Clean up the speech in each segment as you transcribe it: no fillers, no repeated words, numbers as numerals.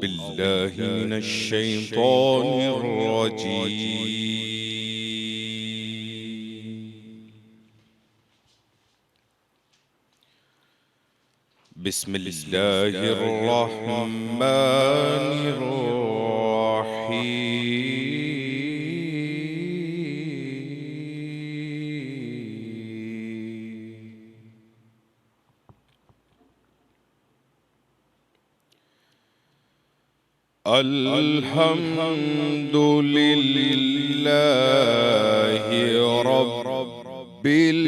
بالله من الشيطان الرجيم. بسم الله الرحمن الرحيم. الحمد لله رب العالمين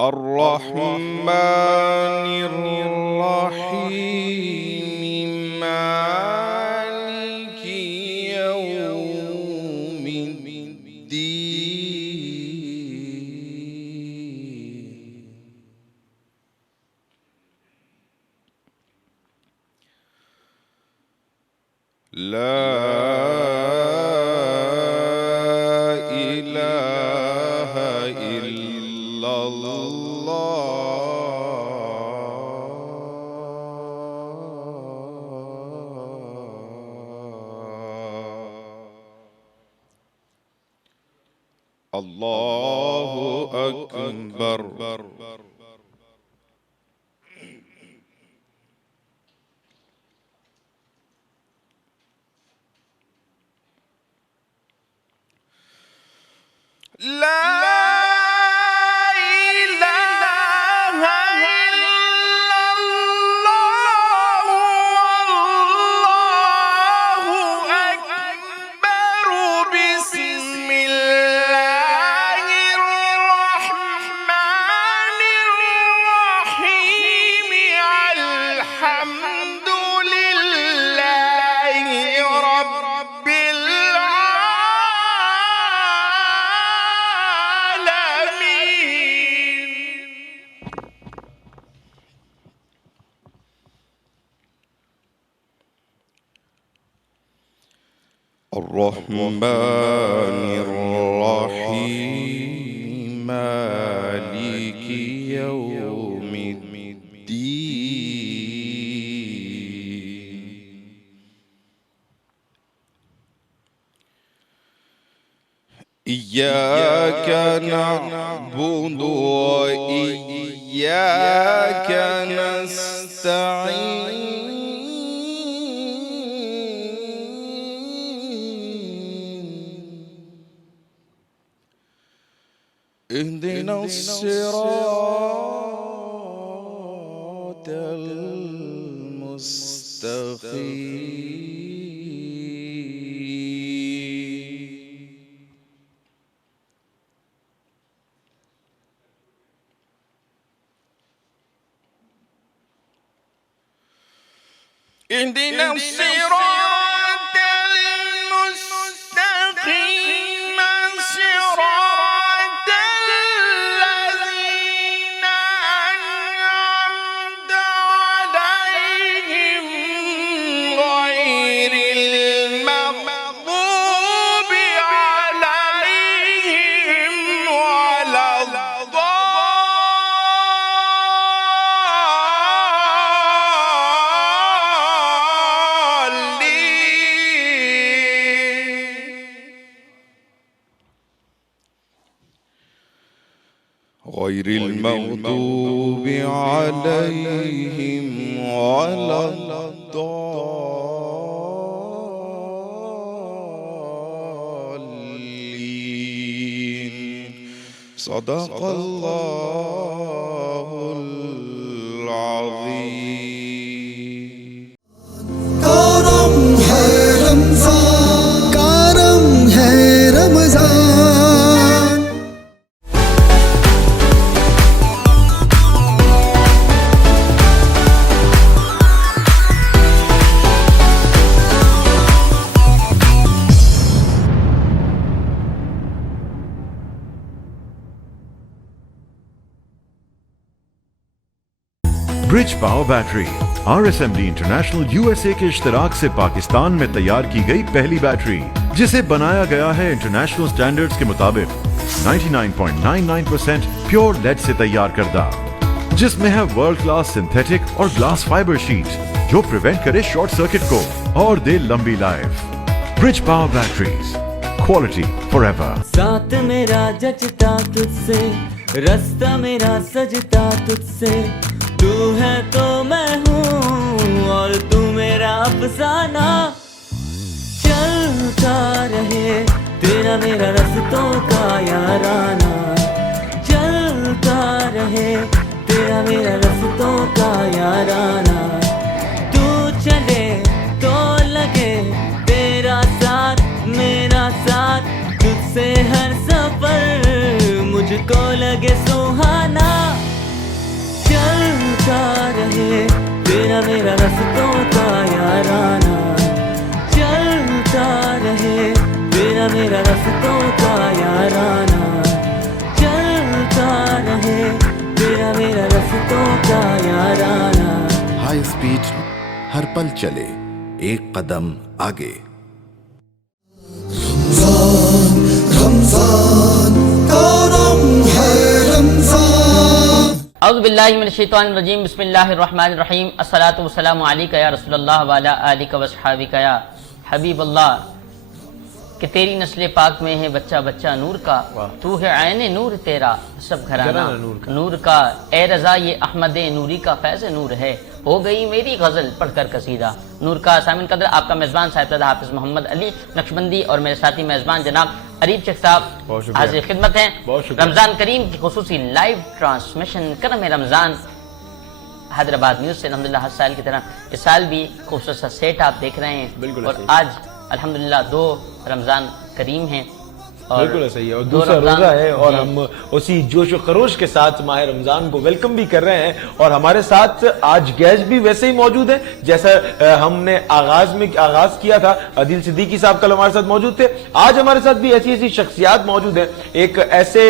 الرحمن الرحيم مالك يوم الدين لا إله إلا الله الله أكبر. لا إله إلا الله والله أكبر. بسم الله الرحمن الرحيم الحمد لله رب الرحمن الرحيم مالك يوم الدين إياك نعبد وإياك نستعين اهدنا الصراط المستقيم اهدنا الصراط المستقيم صراط الذين أنعمت عليهم غير المغضوب عليهم ولا غير المغضوب عليهم ولا الضالين. صدق الله العظيم. करम है रमजान, करम है Ramzan. Power battery RSMD international USA के इश्तराक से पाकिस्तान में तैयार की गई पहली बैटरी, जिसे बनाया गया है इंटरनेशनल स्टैंडर्ड्स के मुताबिक 99.99% प्योर लेड से तैयार करदा, जिसमें है वर्ल्ड क्लास सिंथेटिक और ग्लास फाइबर शीट जो प्रिवेंट करे शॉर्ट सर्किट को और दे लंबी life. Bridge power batteries, quality forever. साथ मेरा जचता तुझसे, रास्ता मेरा सजता तुझसे, तू है तो मैं हूँ और तू मेरा अफसाना। चलता रहे तेरा मेरा रास्तों का याराना, चलता रहे तेरा मेरा रास्तों का याराना। तू चले तो लगे तेरा साथ मेरा साथ, तुझसे हर सफर मुझको लगे सुहाना। चलता रहे तेरा मेरा रास्तों का याराना, चलता रहे तेरा मेरा रास्तों का याराना, चलता रहे तेरा मेरा रास्तों का याराना। हाई स्पीड हर पल चले एक कदम आगे। रमजान करम है रमजान। औज़ु बिल्लाहि मिनश शैतानिर रजीम, बिस्मिल्लाहिर रहमानिर रहीम। अस्सलातु वस्सलामु अलैका या रसूलल्लाह व अला आलिका व अस्हाबिका या हबीबल्लाह। कि तेरी नस्ल पाक में है बच्चा बच्चा नूर का, तू है ऐने नूर तेरा सब घराना नूर का। ए रज़ा ये अहमद नूरी का फैज़ नूर है, हो गई मेरी गज़ल पढ़कर कसीदा नूर का। सामिन कदर, आपका मेज़बान साहिबजादा हाफिज़ मोहम्मद अली नक्शबंदी और मेरे साथी मेज़बान जनाब अरीब शेख साहब हाज़िर खिदमत हैं। रमज़ान करीम की खुसूसी लाइव ट्रांसमिशन करम रमज़ान हैदराबाद न्यूज़ से अल्हम्दुलिल्लाह हर साल की तरह इस साल भी खूबसूरत सा सेट आप देख रहे हैं। और आज अल्हम्दुलिल्लाह 2 रमज़ान करीम हैं और बिल्कुल सही है, और दूसरा रोजा है और हम उसी जोश और खरोश के साथ माह रमजान को वेलकम भी कर रहे हैं। और हमारे साथ आज गेस्ट भी वैसे ही मौजूद हैं जैसा हमने आगाज किया था। अदील सिद्दीकी साहब कल हमारे साथ मौजूद थे। आज हमारे साथ भी ऐसी ऐसी शख्सियात मौजूद हैं, एक ऐसे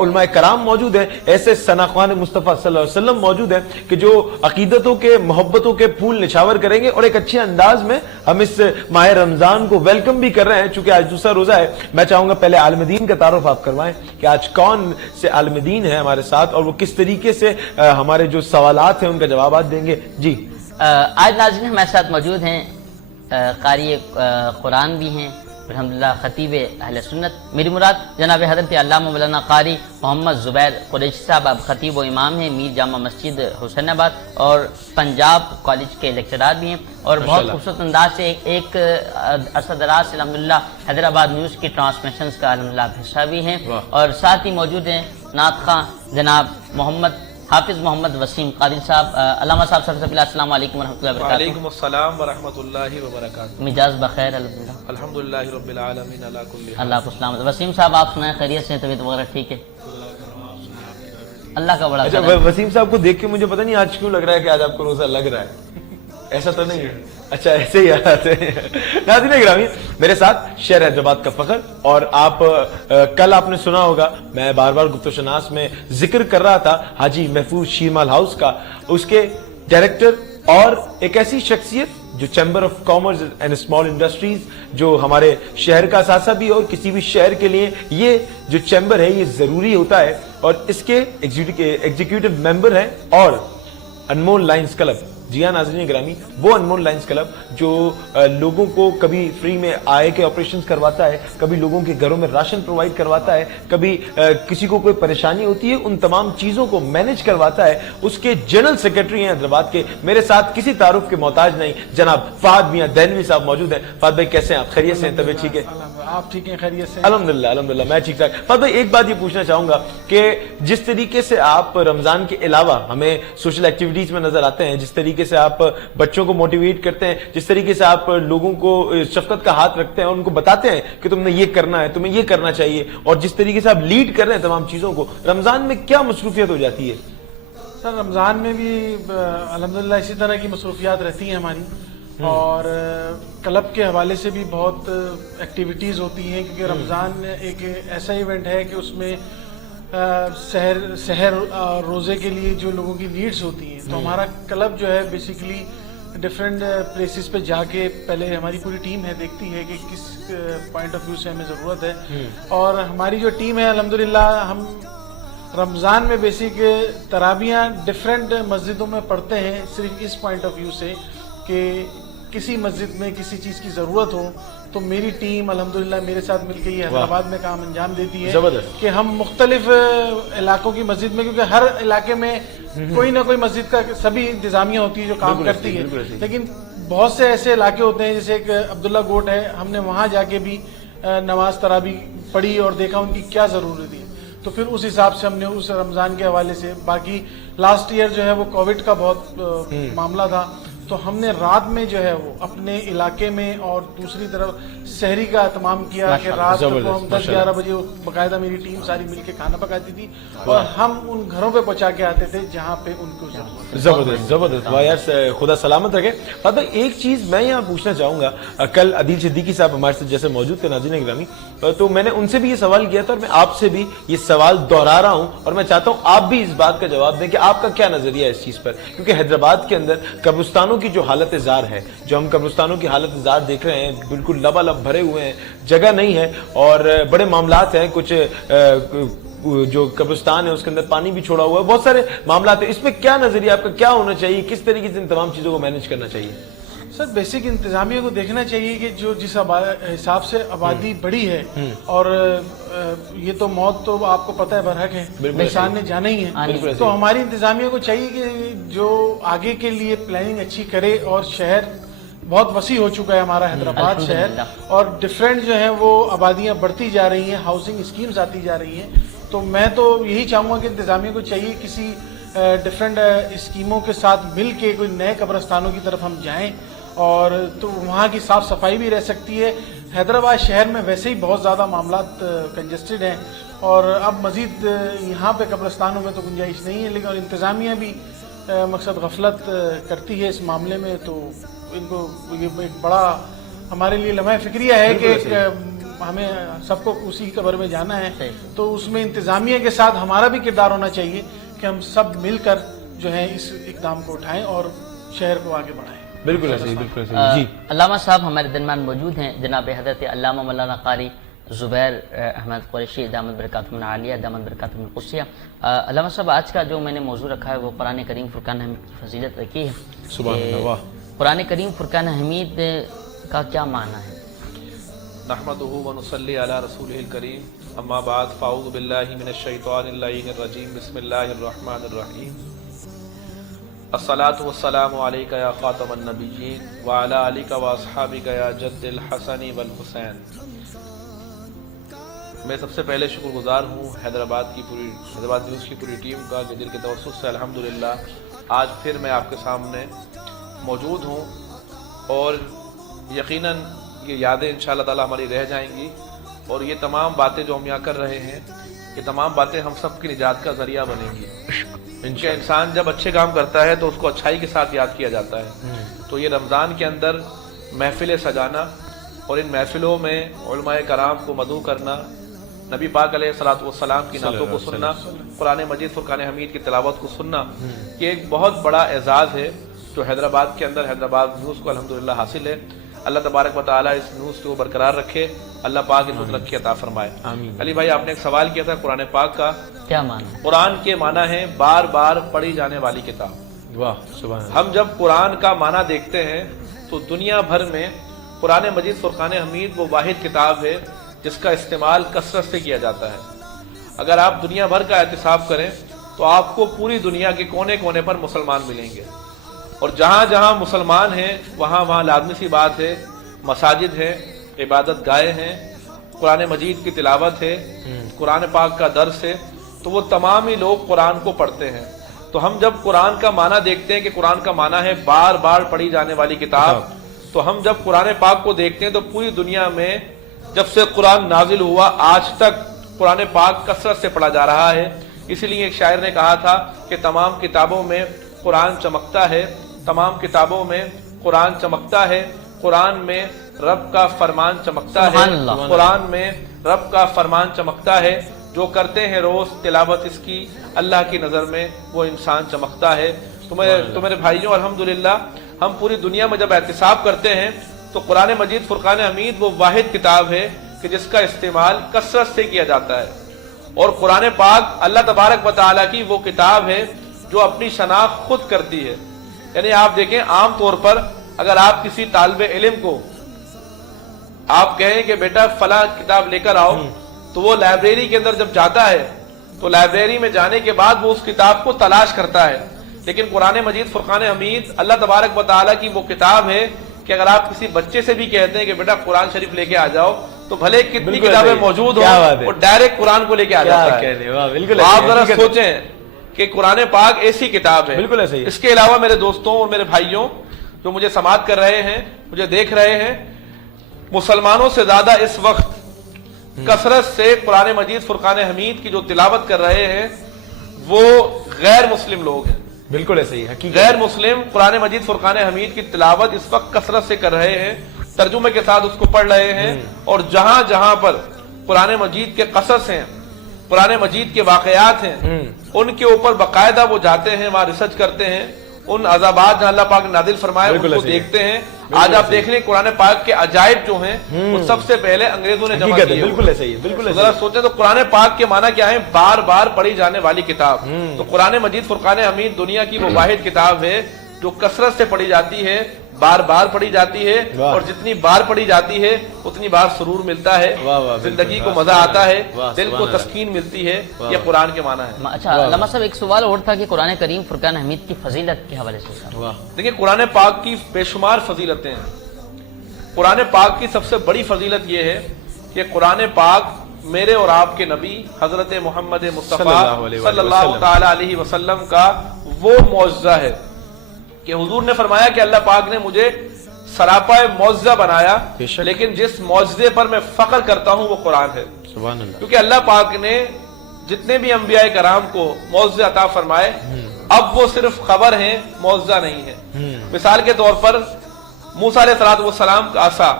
उलमाए कराम मौजूद हैं, ऐसे सनाख्वान मुस्तफ़ा सल्लल्लाहु अलैहि वसल्लम मौजूद हैं कि जो अकीदतों के मोहब्बतों के फूल निछावर करेंगे और एक अच्छे अंदाज में हम इस माह रमजान को वेलकम भी कर रहे हैं। चूंकि आज दूसरा रोजा है, मैं चाहूंगा पहले आलमदीन का तारुफ आप करवाएं कि आज कौन से आलमदीन है हमारे साथ और वो किस तरीके से हमारे जो सवालात हैं उनका जवाब देंगे। जी, आज नाज़रीन हमारे साथ मौजूद हैं कारी कुरान भी हैं, अल्हम्दुलिल्लाह खतीब अहले सुन्नत, मेरी मुराद जनाब हज़रत अल्लामा मौलाना कारी मोहम्मद ज़ुबैर कुरैशी साहब। आप खतीब व इमाम हैं मीर जामा मस्जिद हुसैनाबाद और पंजाब कॉलेज के लेक्चरार भी हैं और बहुत खूबसूरत अंदाज से एक अरसा दराज से अल्हम्दुलिल्लाह हैदराबाद न्यूज़ की ट्रांसमिशंस का अल्हम्दुलिल्लाह हिस्सा भी हैं। और साथ ही मौजूद हैं नात खां जनाब मोहम्मद हाफिज मोहम्मद वसीम कादिर साहब। अल्लामा साहब, सबसे पहले अस्सलाम वालेकुम वरहमतुल्लाहि वबरकातुहू। वालेकुम अस्सलाम वरहमतुल्लाहि वबरकातुहू। मिजाज बखैर अल्हम्दुलिल्लाह, अल्हम्दुलिल्लाहि रब्बिल आलमीन अला कुल्ली हाल। अल्लाह को सलामत। वसीम साहब, आप सुनाएं, खैरियत से, तबीयत वगैरह ठीक है? अल्लाह का बड़ा अच्छा, वसीम साहब को देख के मुझे पता नहीं आज क्यों लग रहा है कि आज आपको रोजा लग रहा है, ऐसा तो नहीं है? अच्छा, ऐसे ही आते हैं। नाज़रीन गिरामी, मेरे साथ शहर हैदराबाद का फखर। और आप कल आपने सुना होगा, मैं बार बार गुफ्तशनास में जिक्र कर रहा था हाजी महफूज शीरमाल हाउस का, उसके डायरेक्टर और एक ऐसी शख्सियत जो chamber of commerce and small industries, जो हमारे शहर का असासा भी और किसी भी शहर के लिए ये जो चैम्बर है ये जरूरी होता है। और इसके एग्जीक्यूटिव मेंबर हैं और अनमोल लायंस क्लब। जी हाँ नाज़रीन ग्रामी, वो अनमोल लायंस क्लब जो लोगों को कभी फ्री में आय के ऑपरेशंस करवाता है, कभी लोगों के घरों में राशन प्रोवाइड करवाता है, कभी किसी को कोई परेशानी होती है उन तमाम चीजों को मैनेज करवाता है। उसके जनरल सेक्रेटरी हैं हैदराबाद के, मेरे साथ किसी तारुफ के मोहताज नहीं, जनाब फहद मियां दैनवी साहब मौजूद हैं। फहद भाई कैसे हैं आप? खैरियत से? तबीयत ठीक है? आप ठीक हैं? खैरियत से? अल्हम्दुलिल्लाह अल्हम्दुलिल्लाह मैं ठीक ठाक। फहद भाई, एक बात ये पूछना चाहूंगा कि जिस तरीके से आप रमजान के अलावा हमें सोशल एक्टिविटीज में नजर आते हैं, जिस तरीके से आप बच्चों को मोटिवेट करते हैं, जिस तरीके से आप लोगों को शफकत का हाथ रखते हैं और उनको बताते हैं कि तुमने ये करना है, तुम्हें ये करना चाहिए, और जिस तरीके से आप लीड कर रहे हैं तमाम चीजों को, रमजान में क्या मसरूफियत हो जाती है? सर, रमजान में भी अल्हम्दुलिल्लाह इसी तरह की मसरूफियात रहती हैं हमारी, और क्लब के हवाले से भी बहुत एक्टिविटीज़ होती हैं, क्योंकि रमज़ान एक ऐसा इवेंट है कि उसमें सहर और रोज़े के लिए जो लोगों की नीड्स होती हैं, तो हमारा क्लब जो है बेसिकली डिफरेंट प्लेसेस पे जाके पहले हमारी पूरी टीम है देखती है कि किस पॉइंट ऑफ व्यू से हमें ज़रूरत है, और हमारी जो टीम है अल्हम्दुलिल्लाह हम रमज़ान में बेसिक तराबियाँ डिफरेंट मस्जिदों में पढ़ते हैं, सिर्फ इस पॉइंट ऑफ व्यू से कि किसी मस्जिद में किसी चीज़ की ज़रूरत हो तो मेरी टीम अल्हम्दुलिल्लाह मेरे साथ मिलकर ये हैदराबाद में काम अंजाम देती है कि हम मुख्तलिफ इलाकों की मस्जिद में, क्योंकि हर इलाके में कोई ना कोई मस्जिद का सभी इंतजामिया होती है जो काम करती है, लेकिन बहुत से ऐसे इलाके होते हैं जैसे एक अब्दुल्ला गोट है, हमने वहाँ जाके भी नमाज तराबी पढ़ी और देखा उनकी क्या ज़रूरत है, तो फिर उस हिसाब से हमने उस रमज़ान के हवाले से, बाकी लास्ट ईयर जो है वो कोविड का बहुत मामला था, तो हमने रात में जो है वो अपने इलाके में और दूसरी तरफ सहरी का एहतमाम किया कि रात को हम 10-11 बजे बाकायदा मेरी टीम सारी मिलके खाना पकाती थी और हम उन घरों पे पहुंचा के आते थे जहाँ पे उनको जबरदस्त जबरदस्त। वाह यार, खुदा सलामत रखे। अब एक चीज मैं यहाँ पूछना चाहूंगा, कल अदील सिद्दीकी साहब हमारे साथ जैसे मौजूद थे नाज़रीन गिरामी, तो मैंने उनसे भी ये सवाल किया था और मैं आपसे भी ये सवाल दोहरा रहा हूँ और मैं चाहता हूँ आप भी इस बात का जवाब दें कि आपका क्या नजरिया है इस चीज पर, क्योंकि हैदराबाद के अंदर कब्रिस्तानों की जो हालत जार है, जो हम कब्रिस्तानों की हालत जार देख रहे हैं, बिल्कुल लबालब भरे हुए हैं, जगह नहीं है और बड़े मामलात हैं, कुछ जो कब्रिस्तान है उसके अंदर पानी भी छोड़ा हुआ है, बहुत सारे मामलात हैं, इसमें क्या नजरिया आपका, क्या होना चाहिए, किस तरीके से इन तमाम चीजों को मैनेज करना चाहिए? सर बेसिक इंतजामिया को देखना चाहिए कि जो जिस हिसाब से आबादी बढ़ी है और ये तो मौत तो आपको पता है बरहक है, इंसान ने जाना ही है, तो हमारी इंतजामिया को चाहिए कि जो आगे के लिए प्लानिंग अच्छी करे, और शहर बहुत वसी हो चुका है हमारा हैदराबाद शहर, और डिफरेंट जो है वो आबादियाँ बढ़ती जा रही हैं, हाउसिंग स्कीम्स आती जा रही हैं, तो मैं तो यही चाहूँगा कि इंतजामिया को चाहिए किसी डिफरेंट स्कीमों के साथ मिल के कोई नए कब्रिस्तानों की तरफ हम जाएं, और तो वहाँ की साफ सफाई भी रह सकती है। हैदराबाद शहर में वैसे ही बहुत ज़्यादा मामलात कंजस्टेड हैं और अब मज़ीद यहाँ पे कब्रिस्तानों में तो गुंजाइश नहीं है, लेकिन इंतज़ामिया भी मकसद गफलत करती है इस मामले में, तो इनको ये एक बड़ा हमारे लिए लम्हा फिक्रिया है कि हमें सबको उसी कब्र में जाना है, तो उसमें इंतज़ामिया के साथ हमारा भी किरदार होना चाहिए कि हम सब मिलकर जो है इस इक़दाम को उठाएं और शहर को आगे बढ़ाएं। बिल्कुल ऐसे जी। अल्लामा साहब हमारे दरमियान मौजूद हैं, जनाब हज़रत अल्लामा मौलाना क़ारी ज़ुबैर अहमद क़ुरैशी दामत बरकातुहुल आलिया दामत बरकातुहुल क़ुद्सिया। अल्लामा साहब आज का जो मैंने मौजू रखा है वो कुरान करीम फुरक़ान हमीद की फजीलत रखी है। सुभान अल्लाह। कुरान करीम फुरक़ान हमीद का क्या माना है? नहमदुहु व नुसल्ली अला रसूलिहिल करीम, अम्मा बाद, फ़अऊज़ु बिल्लाहि मिनश शैतानिर रजीम, बिस्मिल्लाहिर रहमानिर रहीम। अस्सलातु वस्सलामु अलैका या ख़ातमन नबिय्यीन व अला आलिका व अस्हाबिका या जद्दिल हसनी वल हुसैन। मैं सबसे पहले शुक्रगुजार हूँ हैदराबाद न्यूज़ की पूरी टीम का, कि दिल के तवस्सुत से अल्हम्दुलिल्लाह आज फिर मैं आपके सामने मौजूद हूँ और यकीनन ये यादें इंशाअल्लाह ताला हमारी रह जाएंगी, और ये तमाम बातें जो हम यहाँ कर रहे हैं, ये तमाम बातें हम सब की निजात का जरिया बनेंगी। इनका इंसान जब अच्छे काम करता है तो उसको अच्छाई के साथ याद किया जाता है, तो ये रमज़ान के अंदर महफिलें सजाना और इन महफिलों में उलमाए कराम को मदऊ करना, नबी पाक अलैहिस्सलातु वस्सलाम की नातों को सुनना, कुरान मजीद फुरक़ान हमीद की तिलावत को सुनना, ये एक बहुत बड़ा एजाज़ है जो हैदराबाद के अंदर हैदराबाद न्यूज़ को अल्हम्दुलिल्लाह हासिल है। अल्लाह तबारक व तआला इस न्यूज़ को बरकरार रखे, अल्लाह पाक इनको तरक्की अता फरमाए। अली भाई, आपने एक सवाल किया था कुरान पाक का क्या माना? कुरान के माना है बार बार पढ़ी जाने वाली किताब। वाह सुभान। हम जब कुरान का माना देखते हैं तो दुनिया भर में कुरान मजीद फुरक़ान हमीद वो वाहिद किताब है जिसका इस्तेमाल कसरत से किया जाता है। अगर आप दुनिया भर का एहतिसाब करें तो आपको पूरी दुनिया के कोने कोने पर मुसलमान मिलेंगे, और जहाँ जहाँ मुसलमान हैं वहाँ वहाँ लाजमी सी बात है मसाजिद है, इबादत गाहें हैं, कुरान मजीद की तिलावत है, कुरान पाक का दर्स है, तो वो तमाम ही लोग कुरान को पढ़ते हैं। तो हम जब कुरान का माना देखते हैं कि कुरान का माना है बार बार पढ़ी जाने वाली किताब, तो हम जब कुरान पाक को देखते हैं तो पूरी दुनिया में जब से कुरान नाजिल हुआ आज तक कुरान पाक कसरत से पढ़ा जा रहा है। इसीलिए एक शायर ने कहा था कि तमाम किताबों में कुरान चमकता है, तमाम किताबों में कुरान चमकता है, कुरान में रब का फरमान चमकता है, कुरान में रब का फरमान चमकता है, جو کرتے ہیں روز تلاوت اس کی، اللہ کی نظر میں وہ انسان چمکتا ہے۔ تو میرے بھائیوں الحمدللہ ہم پوری دنیا میں جب احتساب کرتے ہیں تو قرآن مجید فرقان حمید وہ واحد کتاب ہے کہ جس کا استعمال کثرت سے کیا جاتا ہے، اور قرآن پاک اللہ تبارک و تعالیٰ کی وہ کتاب ہے جو اپنی شناخت خود کرتی ہے۔ یعنی آپ دیکھیں عام طور پر اگر آپ کسی طالب علم کو آپ کہیں کہ بیٹا فلاں کتاب لے کر آؤ، تو وہ لائبریری کے اندر جب جاتا ہے تو لائبریری میں جانے کے بعد وہ اس کتاب کو تلاش کرتا ہے، لیکن قرآن مجید فرقان حمید اللہ تبارک و تعالیٰ کی وہ کتاب ہے کہ اگر آپ کسی بچے سے بھی کہتے ہیں کہ بیٹا قرآن شریف لے کے آ جاؤ، تو بھلے کتنی کتابیں موجود ہوں وہ ڈائریکٹ قرآن کو لے کے آ جاتا ہے۔ آپ ذرا سوچیں کہ قرآن پاک ایسی کتاب ہے۔ بالکل ایسے ہی۔ اس کے علاوہ میرے دوستوں اور میرے بھائیوں جو مجھے سماعت کر رہے ہیں، مجھے دیکھ رہے ہیں، مسلمانوں سے زیادہ اس وقت کثرت سے قرآن مجید فرقان حمید کی جو تلاوت کر رہے ہیں وہ غیر مسلم لوگ ہیں۔ بالکل ایسے ہی حقیقت۔ غیر مسلم قرآن مجید فرقان حمید کی تلاوت اس وقت کثرت سے کر رہے ہیں، ترجمے کے ساتھ اس کو پڑھ رہے ہیں، اور جہاں جہاں پر قرآن مجید کے قصص ہیں، قرآن مجید کے واقعات ہیں، ان کے اوپر باقاعدہ وہ جاتے ہیں، وہاں ریسرچ کرتے ہیں، ان عذابات جہاں اللہ پاک نے نازل فرمائے ان کو دیکھتے ہیں۔ آج آپ دیکھ لیں قرآن پاک کے عجائب جو ہیں وہ سب سے پہلے انگریزوں نے جمع کیے۔ بالکل ایسے ہی، بالکل ذرا سوچیں تو قرآن پاک کے معنی کیا ہے؟ بار بار پڑھی جانے والی کتاب۔ تو قرآن مجید فرقان حمید دنیا کی وہ واحد کتاب ہے جو کثرت سے پڑھی جاتی ہے، بار بار پڑھی جاتی ہے، اور جتنی بار پڑھی جاتی ہے اتنی بار سرور ملتا ہے، زندگی کو مزہ آتا ہے، دل کو تسکین ملتی ہے۔ یہ قرآن کے معنی ہے۔ اچھا علامہ صاحب، ایک سوال اور تھا کہ قرآن کریم فرقان حمید کی فضیلت کے حوالے سے۔ دیکھیں قرآن پاک کی بے شمار فضیلتیں ہیں۔ قرآن پاک کی سب سے بڑی فضیلت یہ ہے کہ قرآن پاک میرے اور آپ کے نبی حضرت محمد مصطفیٰ صلی اللہ تعالی علیہ وسلم کا وہ معجزہ ہے کہ حضور نے فرمایا کہ اللہ پاک نے مجھے سراپا معجزہ بنایا، لیکن جس معجزے پر میں فخر کرتا ہوں وہ قرآن ہے۔ سبحان اللہ۔ کیونکہ اللہ پاک نے جتنے بھی انبیاء کرام کو معجزے عطا فرمائے اب وہ صرف خبر ہیں، معجزہ نہیں ہے۔ مثال کے طور پر موسیٰ علیہ السلام کا عصا،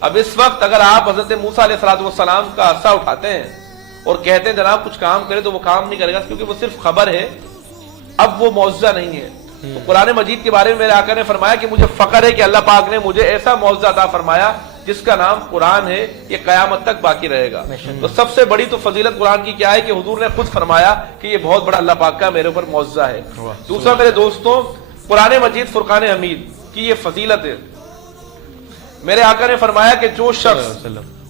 اب اس وقت اگر آپ حضرت موسیٰ علیہ السلام کا عصا اٹھاتے ہیں اور کہتے ہیں جناب کچھ کام کرے تو وہ کام نہیں کرے گا، کیونکہ وہ صرف خبر ہے، اب وہ معجزہ نہیں ہے۔ تو قرآن مجید کے بارے میں میرے آقا نے فرمایا کہ مجھے فخر ہے کہ اللہ پاک نے مجھے ایسا معجزہ عطا فرمایا جس کا نام قرآن ہے، یہ قیامت تک باقی رہے گا۔ تو سب سے بڑی تو فضیلت قرآن کی کیا ہے کہ حضور نے خود فرمایا کہ یہ بہت بڑا اللہ پاک کا میرے اوپر معجزہ ہے۔ دوسرا میرے دوستوں، قرآن مجید فرقان حمید کی یہ فضیلت ہے، میرے آقا نے فرمایا کہ جو شخص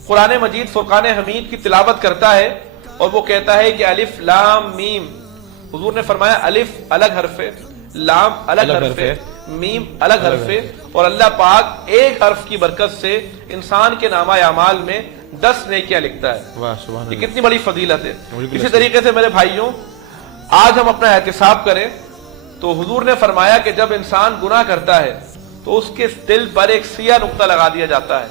قرآن مجید فرقان حمید کی تلاوت کرتا ہے اور وہ کہتا ہے کہ الف لام میم، حضور نے فرمایا الف الگ حرف ہے، لام الگ حرف ہے، میم الگ حرف ہے، اور اللہ پاک ایک حرف کی برکت سے انسان کے نامہ اعمال میں 10 نیکیاں لکھتا ہے۔ یہ کتنی بڑی فضیلت ہے۔ اسی طریقے سے میرے بھائیوں، آج ہم اپنا احتساب کریں تو حضور نے فرمایا کہ جب انسان گناہ کرتا ہے تو اس کے دل پر ایک سیاہ نقطہ لگا دیا جاتا ہے۔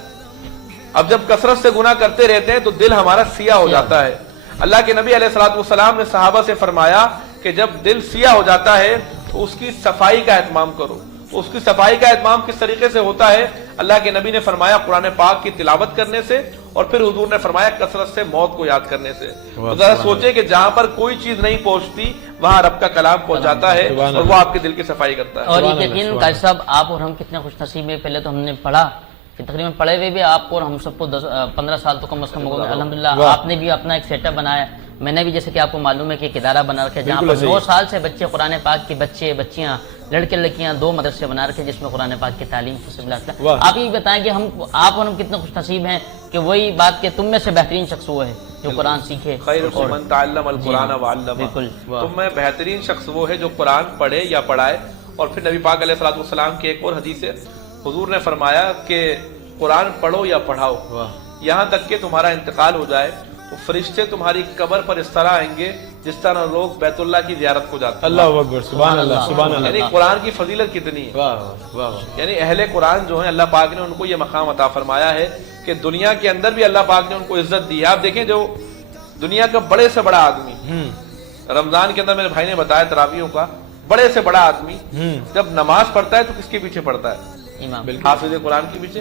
اب جب کثرت سے گناہ کرتے رہتے ہیں تو دل ہمارا سیاہ ہو جاتا ہے۔ اللہ کے نبی علیہ السلام نے صحابہ سے فرمایا کہ جب دل سیاہ ہو جاتا ہے تو اس کی صفائی کا اہتمام کرو۔ تو اس کی صفائی کا اہتمام کس طریقے سے ہوتا ہے؟ اللہ کے نبی نے فرمایا قرآن پاک کی تلاوت کرنے سے، اور پھر حضور نے فرمایا کثرت سے موت کو یاد کرنے سے۔ تو ذرا سوچیں کہ جہاں پر کوئی چیز نہیں پہنچتی وہاں رب کا کلام پہنچ جاتا ہے اور وہ آپ کے دل کی صفائی کرتا ہے۔ اور یہ یقین قاضی صاحب، آپ اور ہم کتنے خوش نصیب ہیں، پہلے تو ہم نے پڑھا کہ تقریباً پڑھے ہوئے بھی آپ کو اور ہم سب کو 15 سال تو کم از کم ہو گئے الحمدللہ۔ آپ نے بھی اپنا ایک سیٹ اپ بنایا، میں نے بھی جیسے کہ آپ کو معلوم ہے کہ ایک ادارہ بنا رکھا ہے جہاں پر 9 سال سے بچے قرآن پاک کے بچیاں لڑکے لڑکیاں 2 مدرسے بنا رکھے جس میں قرآن پاک کی تعلیم ہے۔ آپ یہ بتائیں کہ آپ اور ہم کتنے خوش نصیب ہیں کہ وہی بات کہ تم میں سے بہترین شخص وہ ہے جو قرآن سیکھے۔ خیرکم من تعلم القرآن وعلمہ، تم میں بہترین شخص وہ ہے جو قرآن پڑھے یا پڑھائے۔ اور پھر نبی پاک علیہ السلام کی ایک اور حدیث ہے، حضور نے فرمایا کہ قرآن پڑھو یا پڑھاؤ، یہاں تک کہ تمہارا انتقال ہو جائے تو فرشتے تمہاری قبر پر اس طرح آئیں گے جس طرح لوگ بیت اللہ کی زیارت کو جاتے ہیں۔ اللہ اکبر، سبحان اللہ، سبحان اللہ۔ یعنی قرآن کی فضیلت کتنی ہے۔ یعنی اہل قرآن جو ہیں اللہ پاک نے ان کو یہ مقام عطا فرمایا ہے کہ دنیا کے اندر بھی اللہ پاک نے ان کو عزت دی ہے۔ آپ دیکھیں جو دنیا کا بڑے سے بڑا آدمی، رمضان کے اندر میرے بھائی نے بتایا تراویحوں کا، بڑے سے بڑا آدمی جب نماز پڑھتا ہے تو کس کے پیچھے پڑھتا ہے؟ حافظ قرآن کے پیچھے،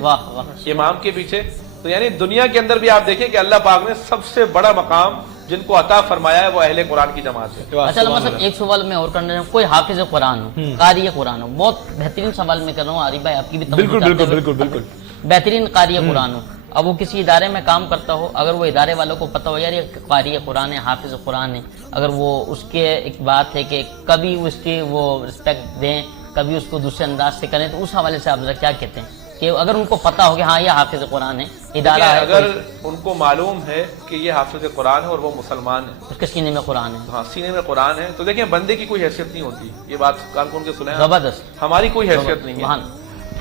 امام کے پیچھے۔ تو یعنی دنیا کے اندر بھی آپ دیکھیں کہ اللہ پاک نے سب سے بڑا مقام جن کو عطا فرمایا ہے وہ اہل قرآن کی جماعت ہے. اچھا علامہ صاحب ایک سوال میں اور کرنا چاہوں, کوئی حافظ قرآن ہو, قاری قرآن ہو, بہت بہترین سوال میں کر رہا ہوں عارف بھائی, آپ کی بھی بالکل بہترین قاری قرآن ہو, اب وہ کسی ادارے میں کام کرتا ہو, اگر وہ ادارے والوں کو پتہ ہو یار یہ قاری قرآن ہے, حافظ قرآن ہے, اگر وہ اس کے ایک بات ہے کہ کبھی اس کی وہ رسپیکٹ دیں, کبھی اس کو دوسرے انداز سے کریں, تو اس حوالے سے آپ ذرا کیا کہتے ہیں کہ اگر ان کو پتہ ہو کہ ہاں یہ حافظ قرآن ہے, ادارہ ہے, اگر ان کو معلوم ہے کہ یہ حافظ قرآن ہے اور وہ مسلمان ہے, اس کے سینے میں قرآن ہے, ہاں سینے میں قرآن ہے, تو دیکھیں بندے کی کوئی حیثیت نہیں ہوتی, یہ بات کان کھول کے سنیں, زبردست, ہماری کوئی حیثیت نہیں ہے,